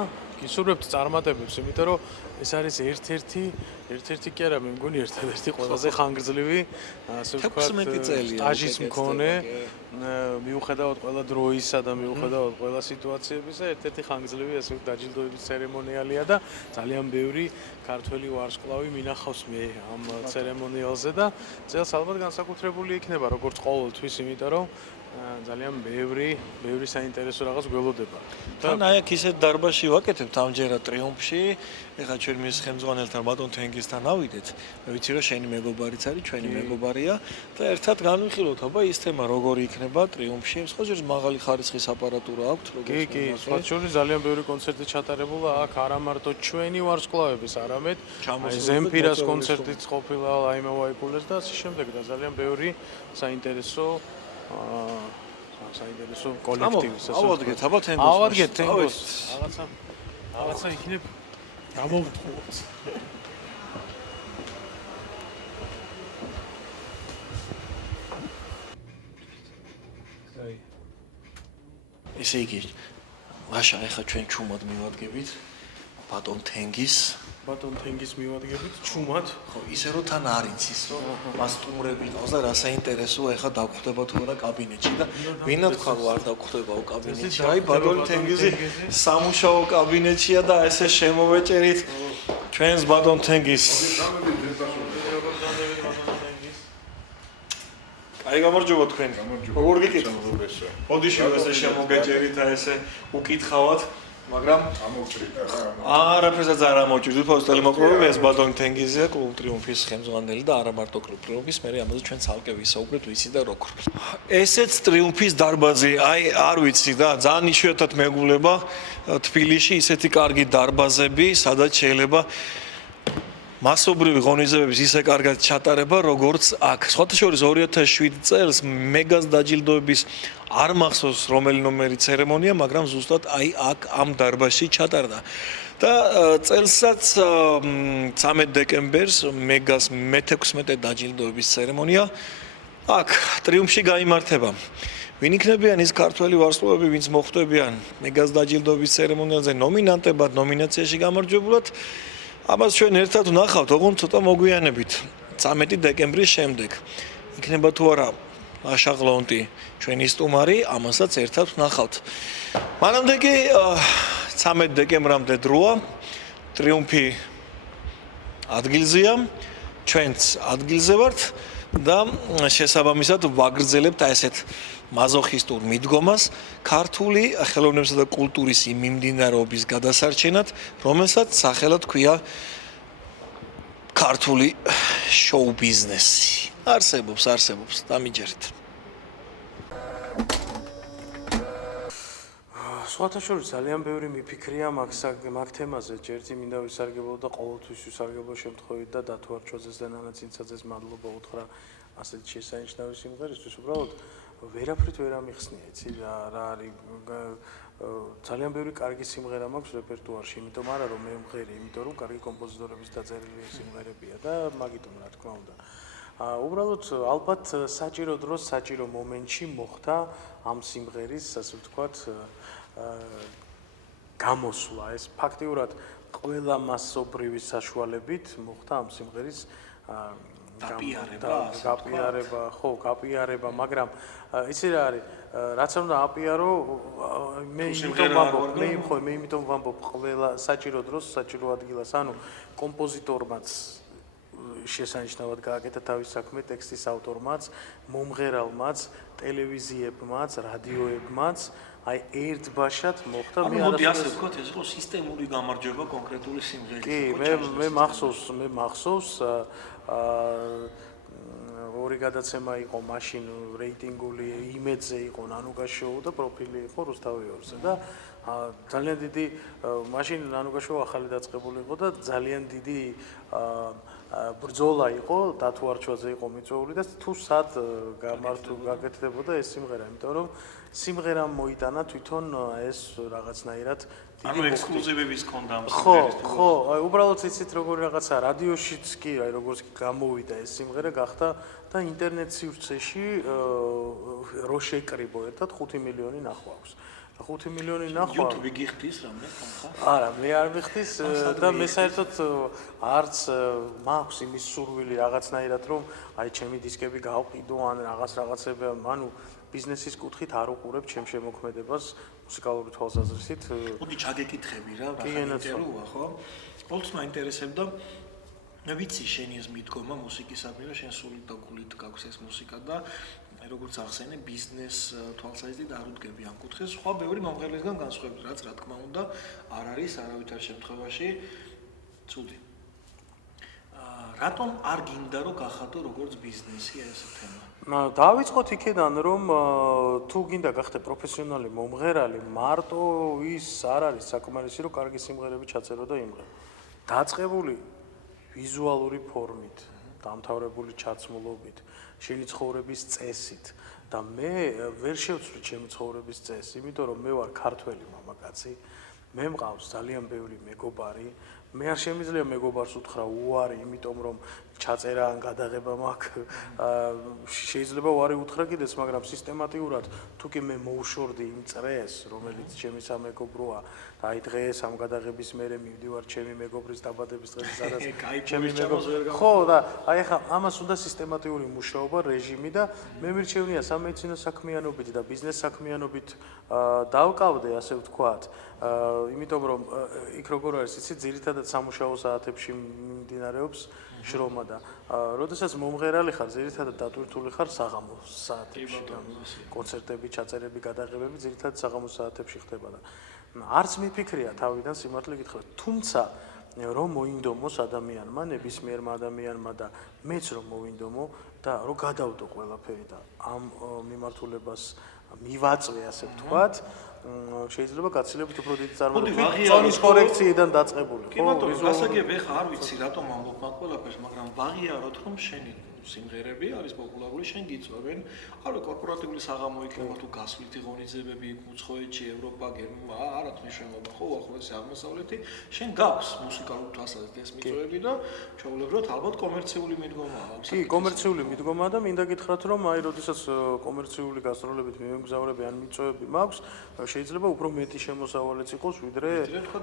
გისურვებთ წარმატებებს, იმიტომ რომ ეს არის ერთ-ერთი კი არა, მე მგონი ერთ-ერთი ყველაზე ხანგრძლივი, ასე ვთქვათ, სტაჟის მქონე, მიუხედავად ყველა დროისა და მიუხედავად ყველა სიტუაციებისა, ერთ-ერთი ხანგრძლივი ასე დაჯილდოების ცერემონიალია და ძალიან ბევრი ქართველი ვარსკვლავი მინახავს მე ამ ცერემონიალზე და წელს ალბათ განსაკუთრებული იქნება, როგორც ყოველთვის, იმიტომ რომ ძალიან ბევრი საინტერესო რაღაც გველოდება. თან აი აქ ისეთ დარბაზში ვაკეთებთ ამჯერად ტრიუმფში. ეხლა ჩვენ მის ხელმძღვანელთან ბატონ თენგისთან ავიდეთ. მე ვიცი რომ შენი მეგობარიც არის, ჩვენი მეგობარია და ერთად განვიხილოთ, აბა ის თემა როგორი იქნება ტრიუმფში. სხვაჯერ მაღალი ხარისხის აპარატურა აქვთ, როგორც კი, სხვაჯერ ძალიან ბევრი კონცერტი ჩატარებულა აქ არა მარტო ჩვენი ვარსკვლავების, არამედ ზემფირას კონცერტიც ყოფილა, აიმე ვაიკულეს და ასე შემდეგ და ძალიან ბევრი საინტერესო კოლექტივის ასე. ავადგეთ, აბა თენგოს. ავადგეთ თენგოს. რაღაცა იქნებ გამოვთხოვოთ. ესე იგი, ლაშა, ეხლა ჩვენ ჩუმად მივადგებით ბატონ თენგის მივადგებით ჩუმად. ხო, ისე რომ თან არ იცის, რომ მას სტუმრები ყავს და რა საინტერესო ეხლა დაგხვდება თუ არა კაბინეტში და ვინა თქვა რომ არ დაგხვდებაო კაბინეტში. აი ბატონ თენგიზი სამუშაო კაბინეტშია და ესე შემოვეჭერით ჩვენს ბატონ თენგის. აი გამარჯობა თქვენ. როგორ გიკითხავთ? ოდიშო ესე შემოგეჭერით და ესე უკითხავთ. მაგრამ არაფერსაც არ ამოჭირდით უბრალოდ ტელემოყრობები ეს ბატონ თენგიზია კლუბ ტრიუმფის ხელმძღვანელი და არა მარტო კლუბ ტრიუმფის მე ამაზე ჩვენ ცალკე ვისაუბრეთ ვიცი და როგორ ესეც ტრიუმფის დარბაზი აი არ ვიცი და ძალიან იშვიათად მეგულება თბილისში ისეთი კარგი დარბაზები სადაც შეიძლება მასობრივი ღონისძიებების ისე კარგად ჩატარება, როგორც აქ. სხვათა შორის 2007 წელს მეგას დაჯილდოების არ მახსოვს რომელი ნომერი ცერემონია, მაგრამ ზუსტად აი აქ ამ დარბაზში ჩატარდა. და წელსაც 13 დეკემბერს მეგას მე-16 დაჯილდოების ცერემონია აქ ტრიუმფში გაიმართება. ვინ იქნებიან ის ქართველი ვარსკვლავები, ვინც მოხვდებიან მეგას დაჯილდოების ცერემონიალზე ნომინანტებად, ნომინაციაში გამარჯვებულად? ამას ჩვენ ერთად ვნახავთ, ოღონდ ცოტა მოგვიანებით, 13 დეკემბრის შემდეგ. იქნება თუ არა ლაშა ღლონტი, ჩვენი სტუმარი, ამასაც ერთად ვნახავთ. მანამდე კი 13 დეკემბრამდე დროა, ტრიუმფი ადგილზეა, ჩვენც ადგილზე ვართ და შესაბამისად ვაგრძელებთ ესეთ მაზოხისტურ მიდგომას ქართული ხელოვნებისა და კულტურის მიმდინარეობის გადასარჩენად, რომელსაც სახელად ჰქვია ქართული შოუ ბიზნესი. არსებობს, დამიჯერეთ. სხვათა შორის ძალიან ბევრი მიფიქრია მაგ თემაზე, ჯერჯერობით მინდა ვისარგებლო და ყოველთვის ვისარგებლო შემთხვევით და დათო არჩოძეს და ნანა წინცაძეს მადლობა უთხრა ასეთი შესანიშნავი სიმღერისთვის, უბრალოდ ვერაფრით ვერ ამიხსნია, იცი რა არის ძალიან ბევრი კარგი სიმღერა მაქვს რეპერტუარში, იმიტომ არა რომ მე მღერი, იმიტომ რომ კარგი კომპოზიტორების დაწერილი სიმღერებია და მაგიტომ რა თქმა უნდა. უბრალოდ ალბათ საჭირო დროს, საჭირო მომენტში მოხდა ამ სიმღერის, ასე ვთქვათ, გამოსვლა. ეს ფაქტიურად ყველა მასობრივი საშუალებით მოხდა ამ სიმღერის გაპიარება, მაგრამ იცი რა არის, რაც უნდა აპიარო, მე იმიტომ ვამბობ ყველა საჭირო დროს, საჭირო ადგილას, ანუ კომპოზიტორმაც შესანიშნავად გააკეთა თავის საქმე, ტექსტის ავტორმაც, მომღერალმაც, ტელევიზიებმაც, რადიოებმაც, აი ერთბაშად მოხდა მე მოდი ასე ვთქვათ, ეს იყო სისტემური გამარჯვება კონკრეტული სიმღერის. კი, მე მახსოვს ორი გადაცემა იყო მაშინ რეიტინგული იმედზე იყო ნანუკას შოუ და პროფილი იყო რუსთავიორზე და ძალიან დიდი მაშინ ნანუკას შოუ ახალი დაწყებული იყო და ძალიან დიდი ბრძოლა იყო, დათო არჩვაძე იყო მიწვეული და თუ სად გაკეთდებოდა ეს სიმღერა, იმიტომ რომ სიმღერამ მოიტანა თვითონ ეს რაღაცნაირად ანუ ექსკლუზივების ქონდა ამ სიმღერის. ხო, უბრალოდ იცით როგორი რაღაცა რადიოშიც კი, აი როგორც გამოვიდა ეს სიმღერა გახდა და ინტერნეტ სივრცეში რო შეკრიბო ერთად 5 მილიონი ნახვა აქვს. 5 მილიონი ნახვა. YouTube გიხდის რამე ხომ? არა, მე არ მიხდის და მე საერთოდ არც მაქვს იმის სურვილი რაღაცნაირად რომ აი ჩემი დისკები გავყიდო ან რაღაცები, ანუ ბიზნესის კუთხით არ უყურებ ჩემ შემოქმედებას მუსიკალური თვალსაზრისით. მოდი ჩაგეკითხები რა, ინტერვიუა, ხო? ყოველთვის მაინტერესებდა მე ვიცი შენი ეს მიდგომა მუსიკისადმი და შენ სულით და გულით გაქვს ეს მუსიკა და როგორც ახსენე ბიზნეს თვალსაზრისით არ უდგები ამ კუთხეს. სხვა ბევრი მომღერლისგან განსხვავებით, რაც რა თქმა უნდა არ არის არავითარ შემთხვევაში ცუდი. რატომ არ გინდა რომ გახადო როგორც ბიზნესი ეს თემა? დავიწყოთ იქიდან რომ თუ გინდა გახდე პროფესიონალი მომღერალი, მარტო ის არ არის საკმარისი რომ კარგი სიმღერები ჩაწერო და იმღერო. დაწყებული ვიზუალური ფორმით, დამთავრებული ჩაცმულობით, შენი ცხოვრების წესით და მე ვერ შევცვლი ჩემი ცხოვრების წესს, იმიტომ რომ მე ვარ ქართველი მამაკაცი, მე მყავს ძალიან ბევრი მეგობარი, მე არ შემიძლია მეგობარს უთხრა უარი, იმიტომ რომ ჩაწერა ან გადაღება მაქვს, შეიძლება უარი უთხრა კიდეც, მაგრამ სისტემატიურად თუ კი მე მოუშორდი იმ წრეს, რომელიც ჩემი სამეგობროა, და აი დღეს ამ გადაღების მერე მივდივარ ჩემი მეგობრის დაბადების დღეზე, სადაც ჩემი მეგობარი ხო და აი ახლა ამას უნდა სისტემატიური მუშაობა, რეჟიმი და მე მირჩევნია სამედიცინო საქმიანობით და ბიზნეს საქმიანობით დავკავდე, ასე ვთქვათ, იმიტომ რომ იქ როგორ არის, იცი, ძირითადად სამუშაო საათებში მიმდინარეობს შრომა და როდესაც მომღერალი ხარ, ძირითადად დატვირთული ხარ საღამოს საათებში, კონცერტები, ჩაწერები, გადაღებები ძირითადად საღამოს საათებში ხდება და არც მიფიქრია თავიდან სიმართლე გითხრათ, თუმცა რომ მოინდომოს ადამიანმა, ნებისმიერმა ადამიანმა და მეც რომ მოვინდომო და რომ გადავდო ყველაფერი და ამ მიმართულებას მივაწვე, ასე ვთქვათ, შეიძლება გაცილებით უფრო დიდი წარმოდგენა წონის კორექციიდან დაწყებული. კი ბატონო, გასაგები ხა არ ვიცი რატომ ამბობ მაგ ყველაფერს, მაგრამ ვაღიაროთ რომ შენი სიმღერები არის პოპულარული, შენ გიწვევენ, არა კორპორატიული საღამო იქნება თუ გასვლითი ღონისძიებები იქ უცხოეთში, ევროპა, გერმანია, არა მნიშვნელობა, ხო, ახალ აღმოსავლეთი, შენ გაქვს მუსიკალური თვალსაზრისით ეს მიწვევები და ჩვეულებრივად ალბათ კომერციული მიდგომაა ამ კი, კომერციული მიდგომაა და მინდა გითხრათ, რომ აი, როდესაც კომერციული გასტროლებით მიმგზავრები ან მიწვევები მაქვს, შეიძლება უფრო მეტი შემოსავალეც იყოს, ვიდრე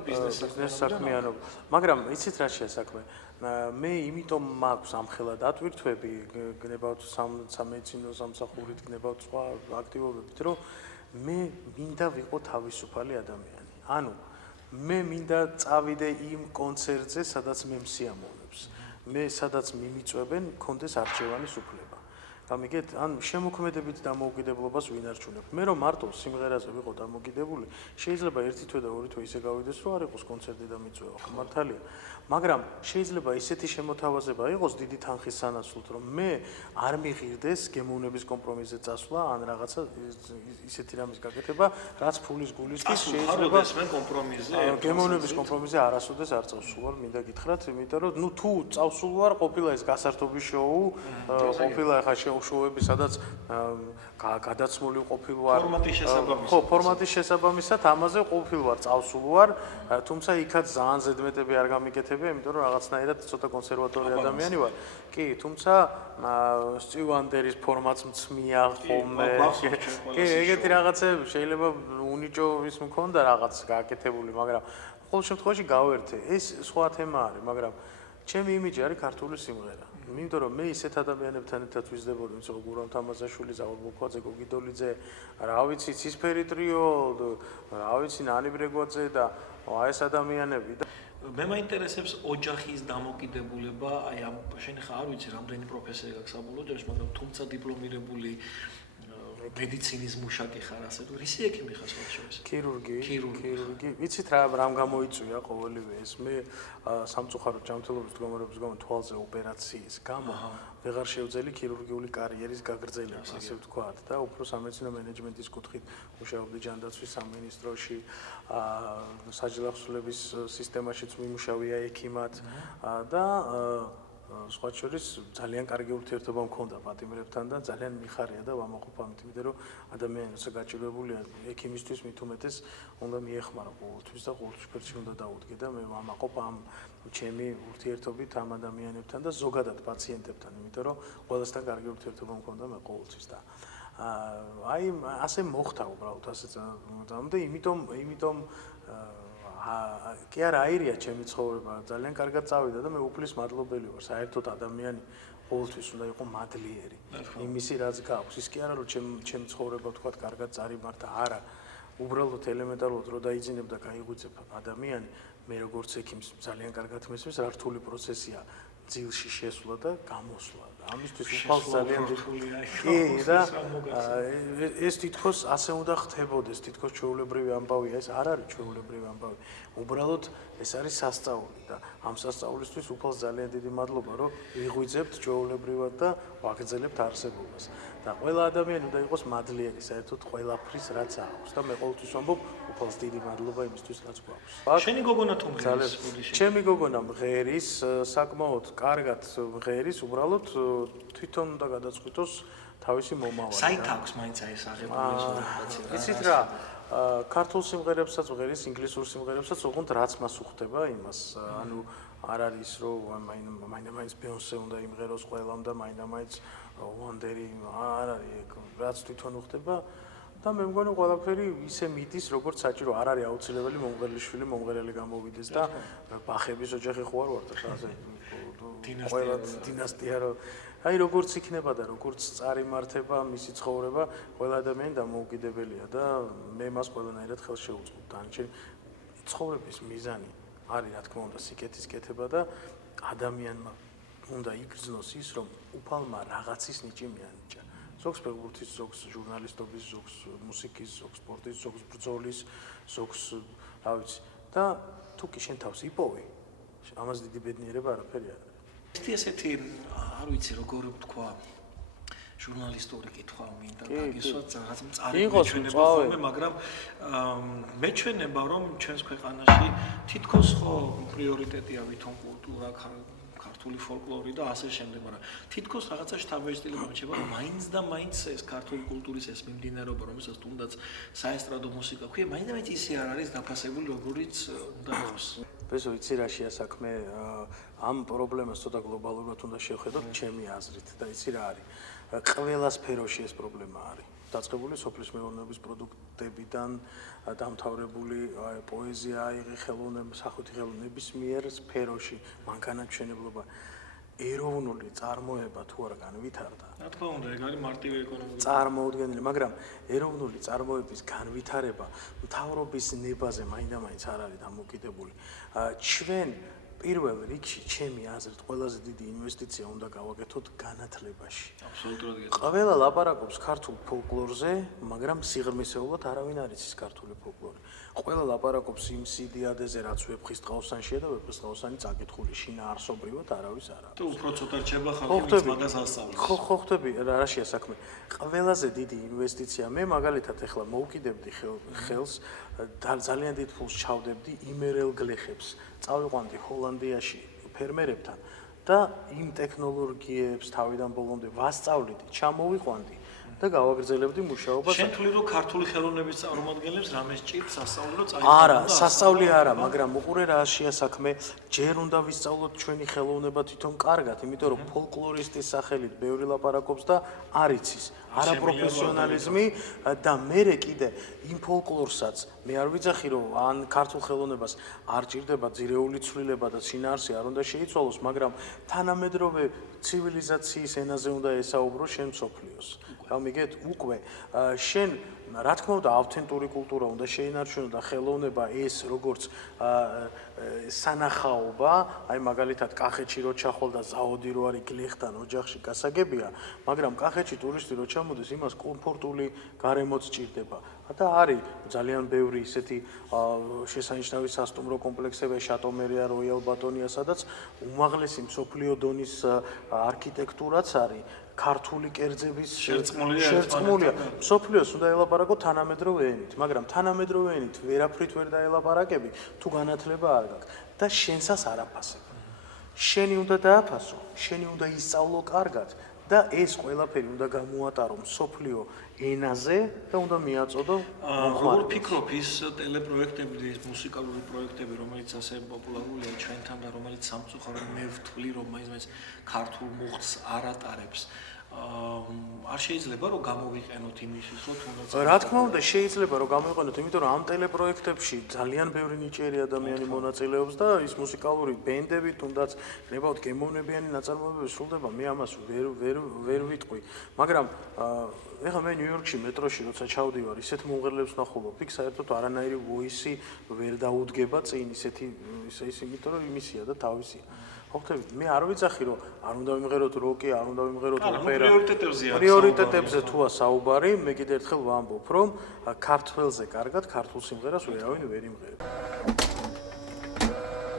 ბიზნეს საქმიანობა. მაგრამ იცით რა შეასაქმე? მე იმიტომ მაქვს ამხელა დატვირთვები, გნებავთ სამედიცინო სამსახურით, გნებავთ სხვა აქტივობებით, რომ მე მინდა ვიყო თავისუფალი ადამიანი. ანუ მე მინდა წავიდე იმ კონცერტზე, სადაც მე მსიამოვნებს. მე სადაც მიმიწვევენ, მქონდეს არჩევანის უფლება. გამიგეთ, ან შემოქმედებით დამოუკიდებლობას ვინ არჩუნებ. მე რომ მარტო სიმღერაზე ვიყო დამოკიდებული, შეიძლება ერთი თვე და ორი თვე ისე გავიდეს, რომ არ იყოს კონცერტი და მიწვევა, მართალია. მაგრამ შეიძლება ისეთი შემოთავაზება იყოს დიდი თანხის სანაცვლოდ, რომ მე არ მიღირდეს გემოვნების კომპრომისზე წასვლა, ან რაღაცა ისეთი რამის გაკეთება, რაც ფულის გულისთვის შეიძლება გემოვნების კომპრომისზე არასოდეს არ წავსულ, მინდა გითხრათ, იმიტომ რომ ნუ თუ წავსულ ვარ, ყოფილა ეს გასართობის შოუ, ყოფილა ხა შოუები, სადაც გადაცმული ყოფილ ვარ. ხო, ფორმატის შესაბამისად ამაზე ყოფილ ვარ, წავსულ ვარ, თუმცა იქაც ძალიან ზედმეტები არ გამიკეთებია, იმიტომ რომ რაღაცნაირად ცოტა კონსერვატორი ადამიანი ვარ. კი, თუმცა სტივანდერის ფორმატს მწმია ხოლმე. კი, ეგეთი რაღაცები შეიძლება უნიჭოვის მქონდა რაღაც გაკეთებული, მაგრამ ყოველ შემთხვევაში გავერთე. ეს სხვა თემა არის, მაგრამ ჩემი იმიჯი არის ქართული სიმღერა. იმიტომ რომ მე ისეთ ადამიანებთან ერთად ვიზრდებოდი, ვინც გურამ თამაზაშვილი, ზაურ ბოქვაძე, გოგიდოლიძე, რა ვიცი, ცისფერი ტრიო, რა ვიცი, ნანი ბრეგვაძე და აი ეს ადამიანები და მე მაინტერესებს ოჯახის დამოკიდებულება, აი ამ შენ ხა არ ვიცი რამდენი პროფესია გაქვს საბოლოოში, მაგრამ თუმცა დიპლომირებული მედიცინის მუშაკი ხარ ასე თუ რისი ექიმი ხარ სხვა შორის? ქირურგი. ვიცით რამ გამოიწვია ყოველივე ეს? მე სამწუხაროდ ჯანმრთელობის მდგომარეობის გამო თვალზე ოპერაციის გამო ვეღარ შევძელი ქირურგიული კარიერის გაგრძელებას, ასე ვთქვათ, და უფრო სამედიცინო მენეჯმენტის კუთხით მუშაობდი ჯანდაცვის სამინისტროში, საჯელახსოვრების სისტემაშიც მიმუშავია ექიმად და სხვა შორის ძალიან კარგი ურთიერთობა მქონდა პატიმრებთან და ძალიან მიხარია და ვამაყობ ამით, იმიტომ რომ ადამიანი როცა გაჭირვებულია ექიმისთვის მით უმეტეს უნდა მიეხმარა ყოველთვის და ყოველთვის ფერში უნდა დაუდგე და მე ვამაყობ ამ ჩემი ურთიერთობით ამ ადამიანებთან და ზოგადად პაციენტებთან, იმიტომ რომ ყველასთან კარგი ურთიერთობა მქონდა მე ყოველთვის და აი ასე მოხდა უბრალოდ ასე და იმიტომ კი არა აირია ჩემი ცხოვრება, ძალიან კარგად წავიდა და მე უფლის მადლობელი ვარ. საერთოდ ადამიანი ყოველთვის უნდა იყო მადლიერი. იმისი რაც გაქვს. ის კი არა რომ ჩემი ცხოვრება ვთქვათ კარგად წარიმართა, არა. უბრალოდ ელემენტარულად რო დაიძინებ და გაიღვიძებ ადამიანი, მე როგორც ექიმს ძალიან კარგად მესმის, რა რთული პროცესია ძილში შესვლა და გამოსვლა. ამისთვის უფალს ძალიან კი და ეს თითქოს ასე უნდა ხდებოდეს, თითქოს ჩვეულებრივი ამბავია, ეს არ არის ჩვეულებრივი ამბავი. უბრალოდ ეს არის სასწაული და ამ სასწაულისთვის უფალს ძალიან დიდი მადლობა, რომ ვიღვიძებთ ჩვეულებრივად და ვაგრძელებთ არსებობას. და ყველა ადამიანი უნდა იყოს მადლიერი საერთოდ ყველაფრის რაც აქვს და მე ყოველთვის ვამბობ უფალს დიდი მადლობა იმისთვის რაც გვაქვს. შენი გოგონა თუ მღერის? ჩემი გოგონა მღერის, საკმაოდ კარგად მღერის, უბრალოდ თვითონ უნდა გადაწყვიტოს თავისი მომავალი. საით აქვს მაინც აი ეს აღებული ინფორმაცია? იცით რა, ქართულ სიმღერებსაც მღერის, ინგლისურ სიმღერებსაც, ოღონდ რაც მას უხდება იმას, ანუ არ არის რომ მაინდა-მაინც ბეონსე უნდა იმღეროს ყველამ და მაინდა-მაინც ვანდერი არ არის, რაც თვითონ უხდება და მე მგონი ყველაფერი ისე მიდის, როგორც საჭირო არ არის აუცილებელი მომღერლიშვილი მომღერალი გამოვიდეს და ბახების ოჯახი ხო არ ვარ და ასე ყველა დინასტია რომ აი როგორც იქნება და როგორც წარიმართება მისი ცხოვრება, ყველა ადამიანი დამოუკიდებელია და მე მას ყველანაირად ხელს შევუწყობ. დანარჩენ ცხოვრების მიზანი არის რა თქმა უნდა სიკეთის კეთება და ადამიანმა უნდა იგრძნოს ის, რომ უფალმა რაღაცის ნიჭი მიანიჭა. ზოგს ფეხბურთის, ზოგს ჟურნალისტობის, ზოგს მუსიკის, ზოგს სპორტის, ზოგს ბრძოლის, ზოგს რა ვიცი და თუ კი შენ თავს იპოვე ამას დიდი ბედნიერება არაფერი არ არის. ესეთი არ ვიცი როგორ ვთქვა ჟურნალისტური კითხვა მინდა გაგისვათ რაღაც მწარეჩვენება ხოლმე, მაგრამ მეჩვენება რომ ჩვენს ქვეყანაში თითქოს ხო პრიორიტეტია ვითომ კულტურა, ქართული ფოლკლორი და ასე შემდეგ, მაგრამ თითქოს რაღაცა შთაბეჭდილება მეჩება, რომ მაინც და მაინც ეს ქართული კულტურის ეს მიმდინარეობა, რომელსაც თუნდაც საესტრადო მუსიკა ქვია, მაინც და მაინც ისე არ არის დაფასებული, როგორიც უნდა იყოს. ბესო იცი რაშია საქმე, ამ პრობლემას ცოტა გლობალურად უნდა შევხედოთ ჩემი აზრით და იცი რა არის. ყველა სფეროში ეს პრობლემა არის. დაწყებული სოფლის მეურნეობის პროდუქტებიდან დამთავრებული პოეზია, აიღე ხელოვნება, სახვითი ხელოვნების მიერ სფეროში, მანქანათმშენებლობა, ეროვნული წარმოება თუ არ განვითარდა. რა თქმა უნდა, ეგ არის მარტივი ეკონომიკა. წარმოუდგენელი, მაგრამ ეროვნული წარმოების განვითარება მთავრობის ნებაზე მაინდა-მაინც არ არის დამოკიდებული. ჩვენ პირველ რიგში ჩემი აზრით ყველაზე დიდი ინვესტიცია უნდა გავაკეთოთ განათლებაში. აბსოლუტურად. ყველა ლაპარაკობს ქართულ ფოლკლორზე, მაგრამ სიღრმისეულად არავინ არ იცის ქართული ფოლკლორი. ყველა ლაპარაკობს იმ სიდიადეზე, რაც ვეფხისტყაოსანშია და ვეფხისტყაოსანი წაკითხული შინაარსობრივად არავის არ აქვს. თუ უფრო ცოტა რჩება ხალხი მაგას ასწავლის. ხო ხტები, რაშია საქმე. ყველაზე დიდი ინვესტიცია მე მაგალითად ეხლა მოვკიდებდი ხელს ძალიან დიდ ფულს ჩავდებდი იმერელ გლეხებს. წავიყვანდი ჰოლანდიაში ფერმერებთან და იმ ტექნოლოგიებს თავიდან ბოლომდე ვასწავლით, ჩამოვიყვანდი და გავაგრძელებდი მუშაობას. შენ თვლი რომ ქართული ხელოვნების წარმომადგენლებს რამე სჭირს სასწავლო წაიღო? არა, სასწავლი არა, მაგრამ უყურე რაშია საქმე, ჯერ უნდა ვისწავლოთ ჩვენი ხელოვნება თვითონ კარგად, იმიტომ რომ ფოლკლორისტის სახელით ბევრი ლაპარაკობს და არ იცის. არაპროფესიონალიზმი და მერე კიდე იმ ფოლკლორსაც მე არ ვიცახი რომ ან ქართულ ხელოვნებას არ ჭირდება ძირეული ცვლილება და შინაარსი არ უნდა შეიცვალოს, მაგრამ თანამედროვე ცივილიზაციის ენაზე უნდა ესაუბრო შენ მსოფლიოს. გამიგეთ, უკვე შენ რა თქმა უნდა ავთენტური კულტურა უნდა შეინარჩუნო და ხელოვნება ეს როგორც სანახაობა, აი მაგალითად კახეთში რო ჩახვალ და ზაოდი რო არის გლეხთან ოჯახში გასაგებია, მაგრამ კახეთში ტურისტი რო ჩამოდის, იმას კომფორტული გარემოც სჭირდება. და არის ძალიან ბევრი ისეთი შესანიშნავი სასტუმრო კომპლექსები, შატომერია, როიალ ბატონია, სადაც უმაღლესი მსოფლიო დონის არქიტექტურაც არის. ქართული კერძების შერწყმულია. მსოფლიოს უნდა ელაპარაკო თანამედროვე ენით, მაგრამ თანამედროვე ენით ვერაფრით ვერ დაელაპარაკები, თუ განათლება არ გაქვს და შენსას არაფასებ. შენი უნდა დააფასო, შენი უნდა ისწავლო კარგად და ეს ყველაფერი უნდა გამოატარო მსოფლიო ენაზე და უნდა მიაწოდო. როგორ ფიქრობ ის ტელეპროექტები, ეს მუსიკალური პროექტები, რომელიც ასე პოპულარულია ჩვენთან და რომელიც სამწუხაროდ მე ვთვლი, რომ მაინც ქართულ მუხტს არ ატარებს. არ შეიძლება რომ გამოვიყენოთ იმისთვის, რომ თუნდაც რა თქმა უნდა შეიძლება რომ გამოვიყენოთ, იმიტომ რომ ამ ტელეპროექტებში ძალიან ბევრი ნიჭიერი ადამიანი მონაწილეობს და ის მუსიკალური ბენდები თუნდაც ნებავთ გემოვნებიანი ნაწარმოებები სრულდება, მე ამას ვერ ვიტყვი, მაგრამ ეხლა მე ნიუ-იორკში მეტროში როცა ჩავდივარ, ისეთ მომღერლებს ვნახულობ, იქ საერთოდ არანაირი ვოისი ვერ დაუდგება წინ, ისეთი იმიტომ რომ იმისია და თავისია. ხოხტებით, მე არ ვიცახი რომ არ უნდა ვიმღეროთ როკი, არ უნდა ვიმღეროთ ოპერა. პრიორიტეტებზე თუა საუბარი, მე კიდევ ერთხელ ვამბობ, რომ ქართველზე კარგად ქართულ სიმღერას ვერავინ ვერ იმღერებს.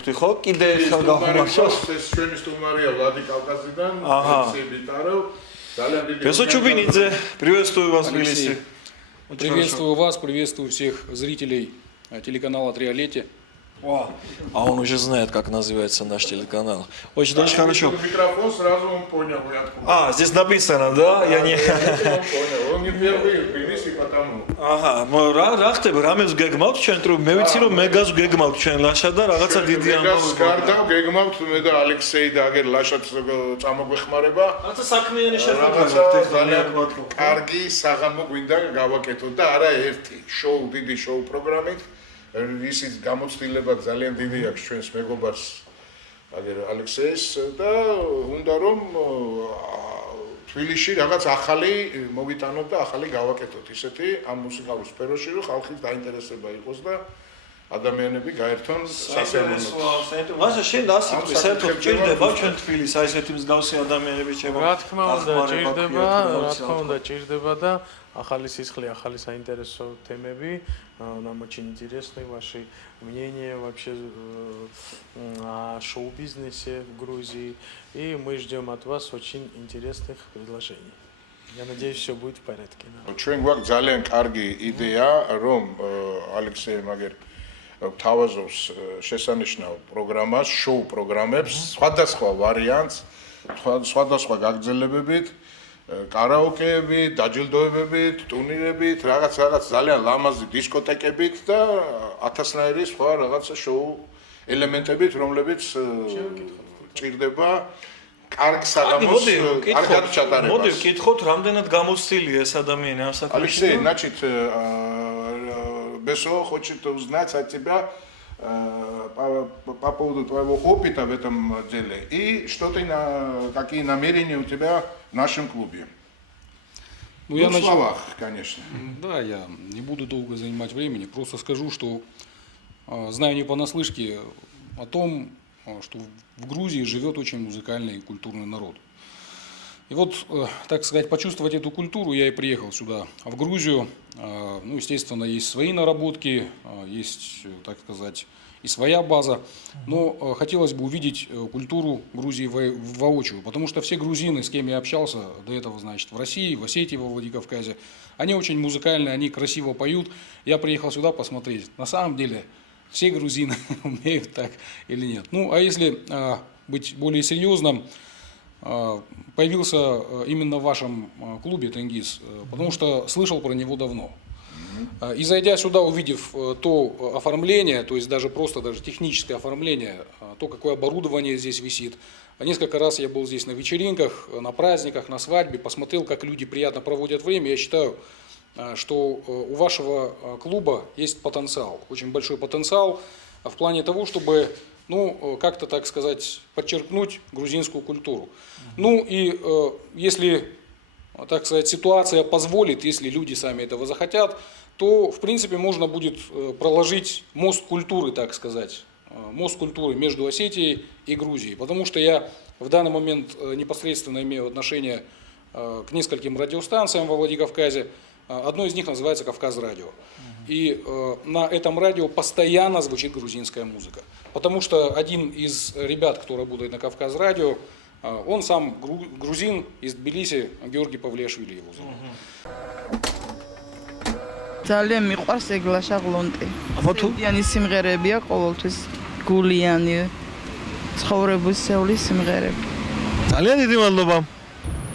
ხო, კიდე ხელ გახმარშოს. ეს ჩვენი სტუმარია ვლადი კავკასიდან, Алексей Битаров. Ძალიან დიდი Бесо Чубинидзе, приветствую вас в Тбилиси. Приветствую вас, приветствую всех зрителей телеканала «Триолете». А он уже знает, как называется наш телеканал. Очень хорошо. Микрофон сразу он понял, я откуда. Здесь написано, да? Я не... Он понял, он не впервые в Тбилиси, потому. რა ხდება, რამეს გეგმავთ ჩვენ, რომ მე ვიცი რომ მეგას გეგმავთ ჩვენ ლაშა და რაღაცა დიდი ამბავი. მეგას გარდა გეგმავთ მე და ალექსეი და აგერ ლაშაც წამოგვეხმარება. რაღაცა საქმიანი შეხვედრა ძალიან კარგი საღამო გვინდა გავაკეთოთ და არა ერთი შოუ, დიდი შოუ პროგრამით. ისიც გამოცდილება ძალიან დიდი აქვს ჩვენს მეგობარს აგერ ალექსეის და უნდა რომ თბილისში რაღაც ახალი მოვიტანოთ და ახალი გავაკეთოთ ისეთი ამ მუსიკალურ სფეროში რომ ხალხის დაინტერესება იყოს და ადამიანები გაერთონ სასიამოვნო. მაშინ შენ დასიტყვი საერთოდ ჭირდება ჩვენ თბილისს აი ესეთი მსგავსი ადამიანები შევა. რა თქმა უნდა ჭირდება და ახალი სისხლი, ახალი საინტერესო темები, нам очень интересны ваши мнения вообще о шоу-бизнесе в Грузии, и мы ждем от вас очень интересных предложений. Я надеюсь, все будет в порядке. ჩვენ გვაქვს ძალიან კარგი იდეა, რომ ალექსეი მაგერ თავაზობს შესანიშნავ პროგრამას, შოუ პროგრამებს, სხვადასხვა ვარიანტს, სხვადასხვა გაგრძელებებით, კარაოკეებით, დაჯილდოებებით, ტურნირებით, რაღაც ძალიან ლამაზი დისკოტეკებით და ათასნაირი სხვა რაღაცა შოუ ელემენტებით, რომლებიც ჭირდება კარგ საღამოს, კარგად ჩატარებას. მოდი ვკითხოთ, რამდენად გამოცდილია ეს ადამიანი ამ საქმეში? Алексей, значит, Бесо хочет узнать от тебя по поводу твоего опыта в этом деле и что ты какие намерения у тебя в нашем клубе. Ну, я в словах, конечно. Да, я не буду долго занимать времени, просто скажу, что знаю не понаслышке о том, что в Грузии живет очень музыкальный и культурный народ. И вот, так сказать, почувствовать эту культуру я и приехал сюда, в Грузию. Ну, естественно, есть свои наработки, есть, так сказать, и своя база. Но хотелось бы увидеть культуру Грузии воочию, потому что все грузины, с кем я общался до этого, значит, в России, в Осетии, во Владикавказе, они очень музыкальные, они красиво поют. Я приехал сюда посмотреть. На самом деле, все грузины умеют так или нет. Ну, а если быть более серьезным, появился именно в вашем клубе «Тенгиз», потому что слышал про него давно. И зайдя сюда, увидев то оформление, то есть даже техническое оформление, то, какое оборудование здесь висит. Несколько раз я был здесь на вечеринках, на праздниках, на свадьбе, посмотрел, как люди приятно проводят время. Я считаю, что у вашего клуба есть потенциал, очень большой потенциал в плане того, чтобы, ну, как-то, так сказать, подчеркнуть грузинскую культуру. Ну и если, так сказать, ситуация позволит, если люди сами этого захотят, то, в принципе, можно будет проложить мост культуры, так сказать, мост культуры между Осетией и Грузией. Потому что я в данный момент непосредственно имею отношение к нескольким радиостанциям во Владикавказе. Одно из них называется «Кавказ-радио». И на этом радио постоянно звучит грузинская музыка. Потому что один из ребят, кто работает на «Кавказ-радио», он сам грузин из Тбилиси, Георгий Павлиашвили его зовут. ძალიან მიყვარს ეგლაშა გლონტი. იანი სიმღერებია ყოველთვის გულიანი ცხოვრებისეული სიმღერები. ძალიან დიდი მადლობა.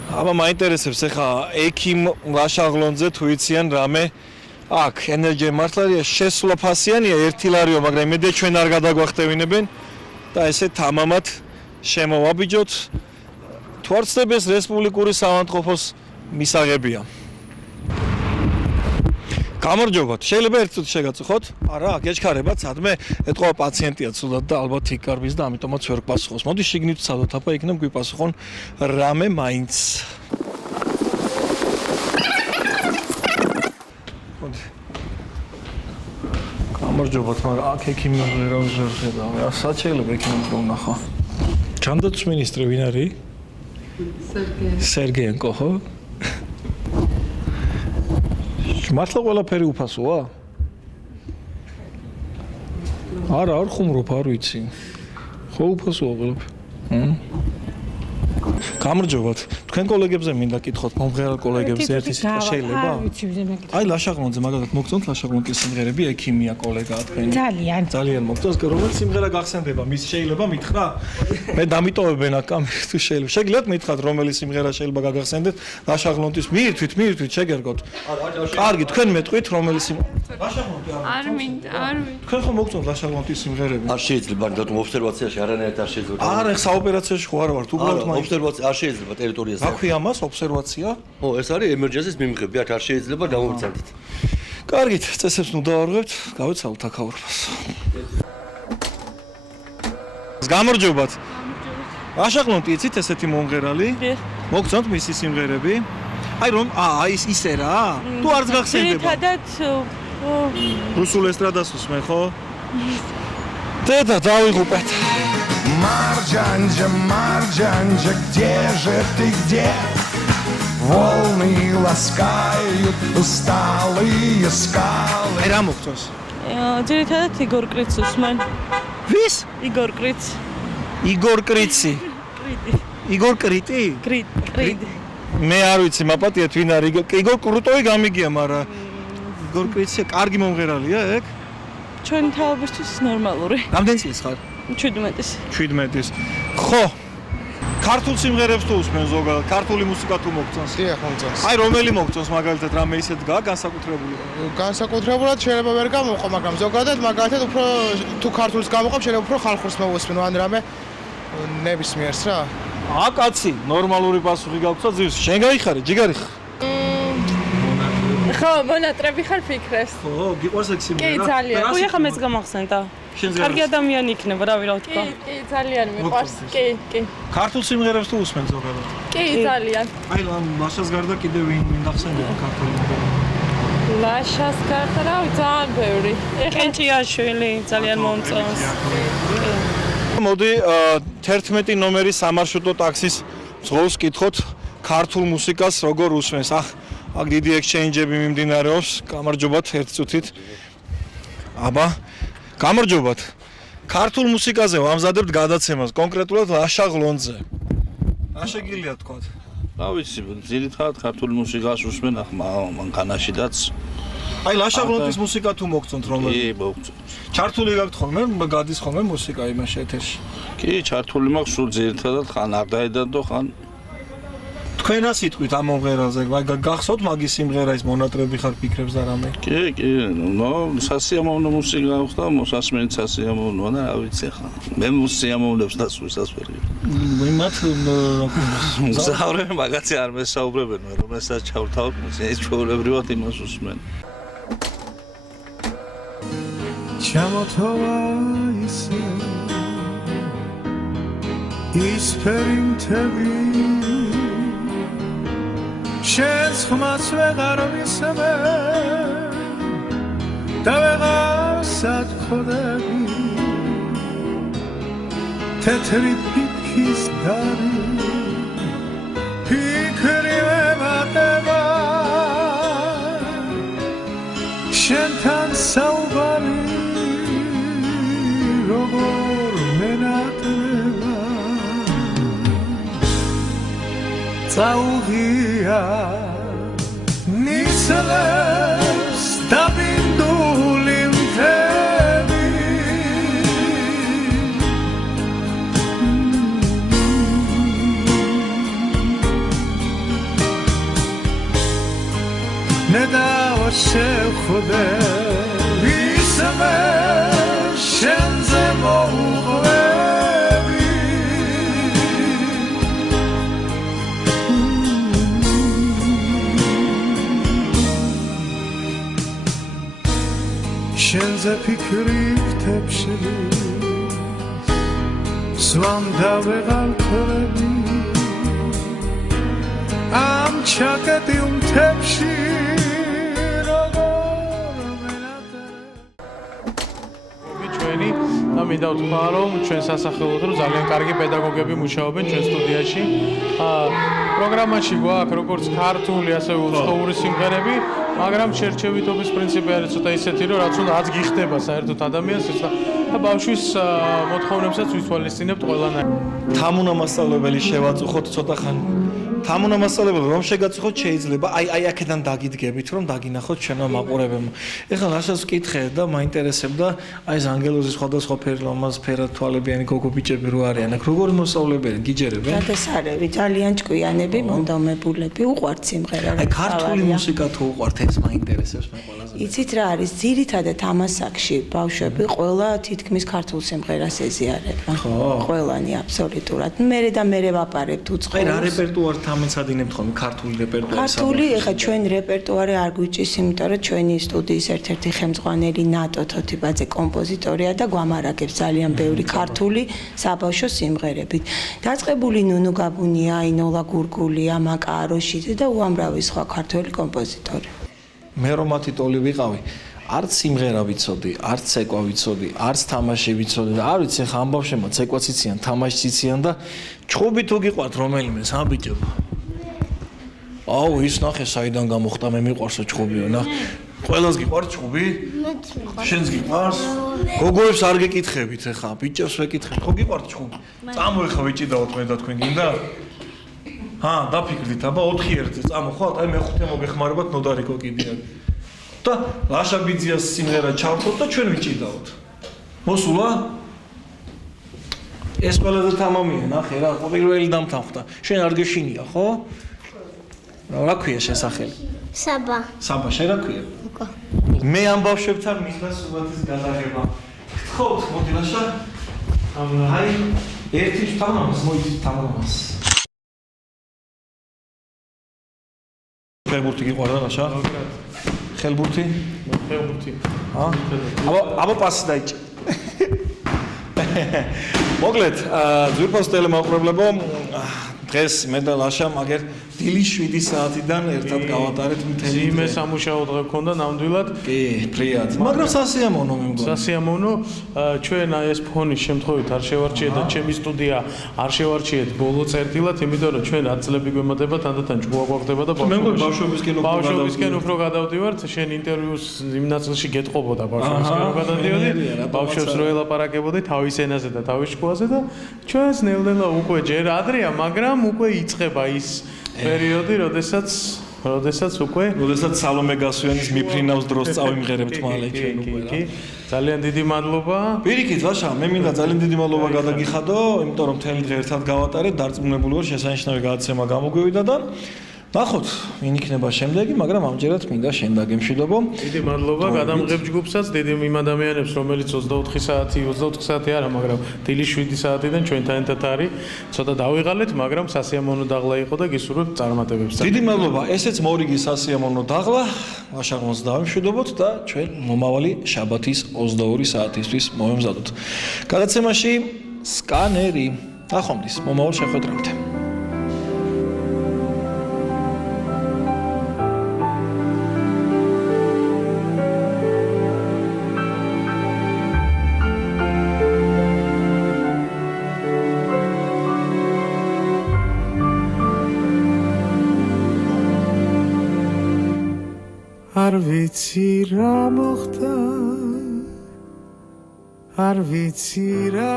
აბა მაინტერესებს ახლა ექიმ ლაშაღლონძე თუ იციან რამე აქ ენერგია მართლია შესვლა ფასიანია 1 ლარიო, მაგრამ იმედია ჩვენ არ გადაგვახტევინებენ და ესე თამამად შემოვაბიჯოთ. თვარცდებს რესპუბლიკური სამართყოფოს მისაღებია. გამარჯობათ. შეიძლება ერთ წუთი შეგაწუხოთ? არა, გეჩქარებათ, სადმე ეთყობა პაციენტია ცუდად და ალბათ იქ გარბის და ამიტომაც ვერ გპასუხოს. მოდი შიგნით ვცადოთ, აბა იქნებ გვიპასუხონ რამე მაინც. მოდი. გამარჯობათ, მაგრამ აქ ექიმი ვერ ხედავ. ასად შეიძლება ექიმი ვნახო. ჯანდაცვის მინისტრი ვინ არის? სერგეენკო, ხო? მართლა ყველაფერი უფასოა? არა, არ ხუმრობ, არ ვიცი. ხო უფასოა ყველაფერი. გამარჯობათ. თქვენ კოლეგებზე მინდა კითხოთ, მომღერალ კოლეგებზე ერთი სიტყვა შეიძლება? აი ლაშაღლონძე მაგალითად მოგწონთ ლაშაღლონკის სიმღერები, ექიმია კოლეგაა თქვენი. ძალიან მოგწონს, რომელი სიმღერა გახსენდება, მის შეიძლება მითხრა? მე დამიტოვებენ აქ კამერას თუ შეიძლება. შეგიძლიათ მითხრათ რომელი სიმღერა შეიძლება გაგახსენდეთ ლაშაღლონკის? მირთვით, შეგერგოთ. კარგი, თქვენ მეტყვით რომელი სიმღერა? ლაშაღლონკი არ მინდა. თქვენ ხომ მოგწონთ ლაშაღლონკის სიმღერები? არ შეიძლება, რადგან ობსერვაციაში არანაირად არ შეიძლება. არა, საოპერაციაში ხო არ ვართ, უბრალოდ ობსერვაცია არ შეიძლება ტერიტორიაზე. აქვე ამას ობსერვაცია? ო, ეს არის ემერჯენსის მიმღები, აქ არ შეიძლება გამოვიცანდით. კარგით, წესებს ნუ დავარღვევთ, გავეცალოთ აქაურობას. გამარჯობათ. ლაშაღლონკი იცით ესეთი მომღერალი? მოგწონთ მისი სიმღერები? აი რომ ისე რა? თუ არც გახსენდება. ერთადაც რუსულ ესტრადას უსმენ ხო? დედა დავიღუპეთ. Марджанджа, где же ты, где? Волны ласкают усталые скалы. Აი რა მოგწონს? ძირითადად იგორ კრიცს უსმენ. ვის? იგორ კრიც. იგორ კრიცი. იგორ კრიტი? კრიტ. მე არ ვიცი, მაპატიეთ ვინ არის იგორ კრუტოვი გამიგია, მაგრამ იგორ კრიცი კარგი მომღერალია, ეგ? ჩვენი თაობისთვის ნორმალური. რამდენი წლის ხარ? 17-ის. 17-ის. ხო. ქართულ სიმღერებს თუ უსმენ ზოგადად, ქართული მუსიკა თუ მოგწონს? დიახ, მომწონს. აი რომელი მოგწონს მაგალითად რამე ისე დგა განსაკუთრებული? განსაკუთრებულად შეიძლება ვერ გამოყო, მაგრამ ზოგადად მაგალითად უფრო თუ ქართულს გამოყობ, შეიძლება უფრო ხალხურს მოვუსმენო ან რამე ნებისმიერს რა. კაცი, ნორმალური პასუხი გაგვცა ძირს. შენ გაიხარე, ჯიგარი ხარ? ხო, მონატრები ხარ ფიქრებს. ხო, გიყვარს ეგ სიმღერა? კი, ძალიან. ხო, ეხლა მეც გამახსენდა. კარგი ადამიანი იქნება, რა ვირა ვთქვა. კი, ძალიან მიყვარს. კი. ქართულ სიმღერებს თუ უსმენ ზოგადად? კი, ძალიან. აი, ლაშას გარდა კიდევ ვინ გახსენდება ქართული? ლაშას გარდა რა ვიცი, ძალიან ბევრი. ეხენჭიაშვილი ძალიან მომწონს. მოდი 11 ნომერი სამარშრუტო ტაქსის მძღოლს კითხოთ ქართულ მუსიკას როგორ უსმენს. აქ დიდი ექსჩეინჯები მიმდინარეობს. გამარჯობათ ერთ წუთით. აბა, გამარჯობათ. ქართულ მუსიკაზე ვამზადებთ გადაცემას, კონკრეტულად ლაშა ღლონძე. რა შეგიძლია თქვათ? რა ვიცი, ძირითადად ქართული მუსიკას უსმენ ახ მანქანაშიდაც. აი ლაშა ღლონძის მუსიკა თუ მოგწონთ რომელი? კი, მოგწონს. ჩართული გაქვთ ხოლმე, გადის ხოლმე მუსიკა იმაში ეთერში. კი, ჩართული მაქვს სულ ძირითადად ხან არ დაედადო, ხან თქვენა სიტყვით ამ მომღერალზე გახსოვთ მაგის სიმღერა ის მონატრები ხარ ფიქრებს და რამე? კი, სასიამოვნო მუსიკა ხდა, მოსასმენით სასიამოვნოა და რა ვიცი ხა. მე მოსიამოვნებს და სულსაც ვერ გიგო. იმათ მგზავრები მაგაცი არ მესაუბრებენ, რომელსაც ჩავთავთ, ეს ჩვეულებრივად იმას უსმენ. ჩამოთოვა ისე ის ფერინთები შენს ხმას ვეღარ ვისმე და ვეღარ სათხოვები თეთრი ფიქრის გარი ფიქრი მემატება შენთან საუბარი როგორ მენატრება წაუღია ნისლებს დაბინდული მთები ნედავა შევხვდე ისმე შენზე მოუღები შენზე ფიქრი ვთებში სვამ და ვეღარ თვლები ამ ჩაკეტილ მთებში და მინდა ვთქვა, რომ ჩვენ სასახელოდ რომ ძალიან კარგი პედაგოგები მუშაობენ ჩვენ სტუდიაში. პროგრამაში გვაქვს როგორც ქართული, ასევე უცხოური სიმღერები, მაგრამ შერჩევითობის პრინციპი არის ცოტა ისეთი, რომ რაც უნდა რაც გიხდება საერთოდ ადამიანს და ბავშვის მოთხოვნებსაც ვითვალისწინებთ ყველანაირად. თამუნამასწავლებელი შევაწუხოთ ცოტა ხანი. თამუნამასწავლებელი რომ შეგაწუხოთ შეიძლება, აი აქედან დაგიდგებით, რომ დაგინახოთ ჩვენო მაყურებელმა. ეხლა რასაც ვკითხე და მაინტერესებდა, აი ზანგელოზის სხვადასხვა ფერად თვალებიანი გოგო ბიჭები რო არიან, აქ როგორ მოსწავლებენ, გიჯერებენ? გადასარევი, ძალიან ჭკვიანები, მომდაუმებულები, უყვართ სიმღერა. აი ქართული მუსიკა თუ უყვართ, ეს მაინტერესებს მე ყველაზე. იცით რა არის? ძირითადად ამასაკში ბავშვები ყველა თითქმის ქართულ სიმღერას ეზიარებენ. ხო. ყველანი აბსოლუტურად. მერე და მერე ვაპარებთ უცხოურს. აი რა რეპერტუარით ამეცადინებთ ხოლმე ქართული რეპერტუარი? ქართული, ეხა ჩვენ რეპერტუარი არ გვიჭის, იმიტომ რომ ჩვენი სტუდიის ერთ-ერთი ხელმძღვანელი ნატო თოთიბაძე კომპოზიტორია და გვამარაგებს ძალიან ბევრი ქართული საბავშვო სიმღერებით. დაწყებული ნუნუ გაბუნია, ინოლა გურგულია, მაკა აროშიძე და უამრავი სხვა ქართველი კომპოზიტორი. მე რომ მათი ტოლი ვიყავი, არც სიმღერა ვიცოდი, არც ცეკვა ვიცოდი, არც თამაში ვიცოდი და არ ვიცი ხა ამ ბავშვებმა ცეკვაც იციან, თამაშიც იციან და ჩხუბი თუ გიყვართ რომელიმე სამბიჭებო. აუ ის ნახე საიდან გამოხდა მე მიყვარსო ჩხუბიო ნა. ყველას გიყვარს ჩხუბი? შენს გიყვარს? გოგოებს არ გეკითხებით ხა, ბიჭებს ვეკითხებ. ხო გიყვართ ჩხუბი? წამოიხა ვიჭიდაოთ მე და თქვენ გინდა? ჰა, დაფიქრდით, აბა 4 ერთზე წამოხვალთ, აი მე-5 მოგეხმარებათ ნოდარიკო კიდია. და ლაშა ბიძიას სიმღერა ჩავთოთ და ჩვენ ვიჭიდაოთ. მოსულა? ეს ყველაზე თამამია, ნახე რა, პირველი დამთანხმდა. შენ არ გეშინია, ხო? რა ქვია შენ სახელი? საბა. საბა, შენ რა ქვია? უკა. მე ამ ბავშვებთან მინდა სულათის გადაღება. გთხოვთ, მოდი ლაშა. აი, ერთი თამამას მოიცით თამამას. ხელბურთი გიყვარდა ლაშა? ხელბურთი? ხელბურთი. აბა პასი დაიჭი. მოკლედ, ძვირფას ტელემაყურებლებო, დღეს მე და ლაშა მაგერ დილის 7 საათიდან ერთად გავატარეთ მთელი ძიმე სამუშაო დღე გქონდა ნამდვილად. კი, ფრიად. მაგრამ სასიამოვნო მე მგონი. სასიამოვნო, ჩვენ აი ეს ფონის შემთხვევით არ შევარჩიეთ და ჩემი სტუდია არ შევარჩიეთ ბოლო წერტილად, იმიტომ რომ ჩვენ 10 წლები გვემატება თანდათან ჭკუა გვახდება და ბავშვებისკენ უფრო გადავდივართ. შენ ინტერვიუს იმ ნაწილში გეტყობოდა ბავშვებისკენ რო გადადიოდი, ბავშვებს რო ელაპარაკებოდი თავის ენაზე და თავის ჭკუაზე და ჩვენს ნელ-ნელა უკვე ჯერ ადრეა, მაგრამ უკვე იწყება ის პერიოდი, როდესაც სალომე გასვიანის მიფრინავს დროს წავიმღერებთ მალე ჩვენ უკვე რა. ძალიან დიდი მადლობა. პირიქით, ვაშა, მე მინდა ძალიან დიდი მადლობა გადაგიხადო, იმიტომ რომ მთელი დღე ერთად გავატარეთ, დარწმუნებული ვარ შესანიშნავი გადაცემა გამოგვივიდა და ნახოთ, ვინ იქნება შემდეგი, მაგრამ ამჯერად მინდა შენ დაგემშვიდობო. დიდი მადლობა გადამღებ ჯგუფსაც, დიდი იმ ადამიანებს, რომელიც 24 საათი არა, მაგრამ დილის 7 საათიდან ჩვენთან ერთად არის. ცოტა დავიღალეთ, მაგრამ სასიამოვნო დაღლა იყო და გისურვებთ წარმატებებს. დიდი მადლობა, ესეც მორიგი სასიამოვნო დაღლა. ვაშაღმოს დავემშვიდობოთ და ჩვენ მომავალი შაბათის 22 საათისთვის მოვემზადოთ. გადაცემაში სკანერი. ნახვამდის, მომავალ შეხვედრამდე. არ ვიცი რა მოხდა არ ვიცი რა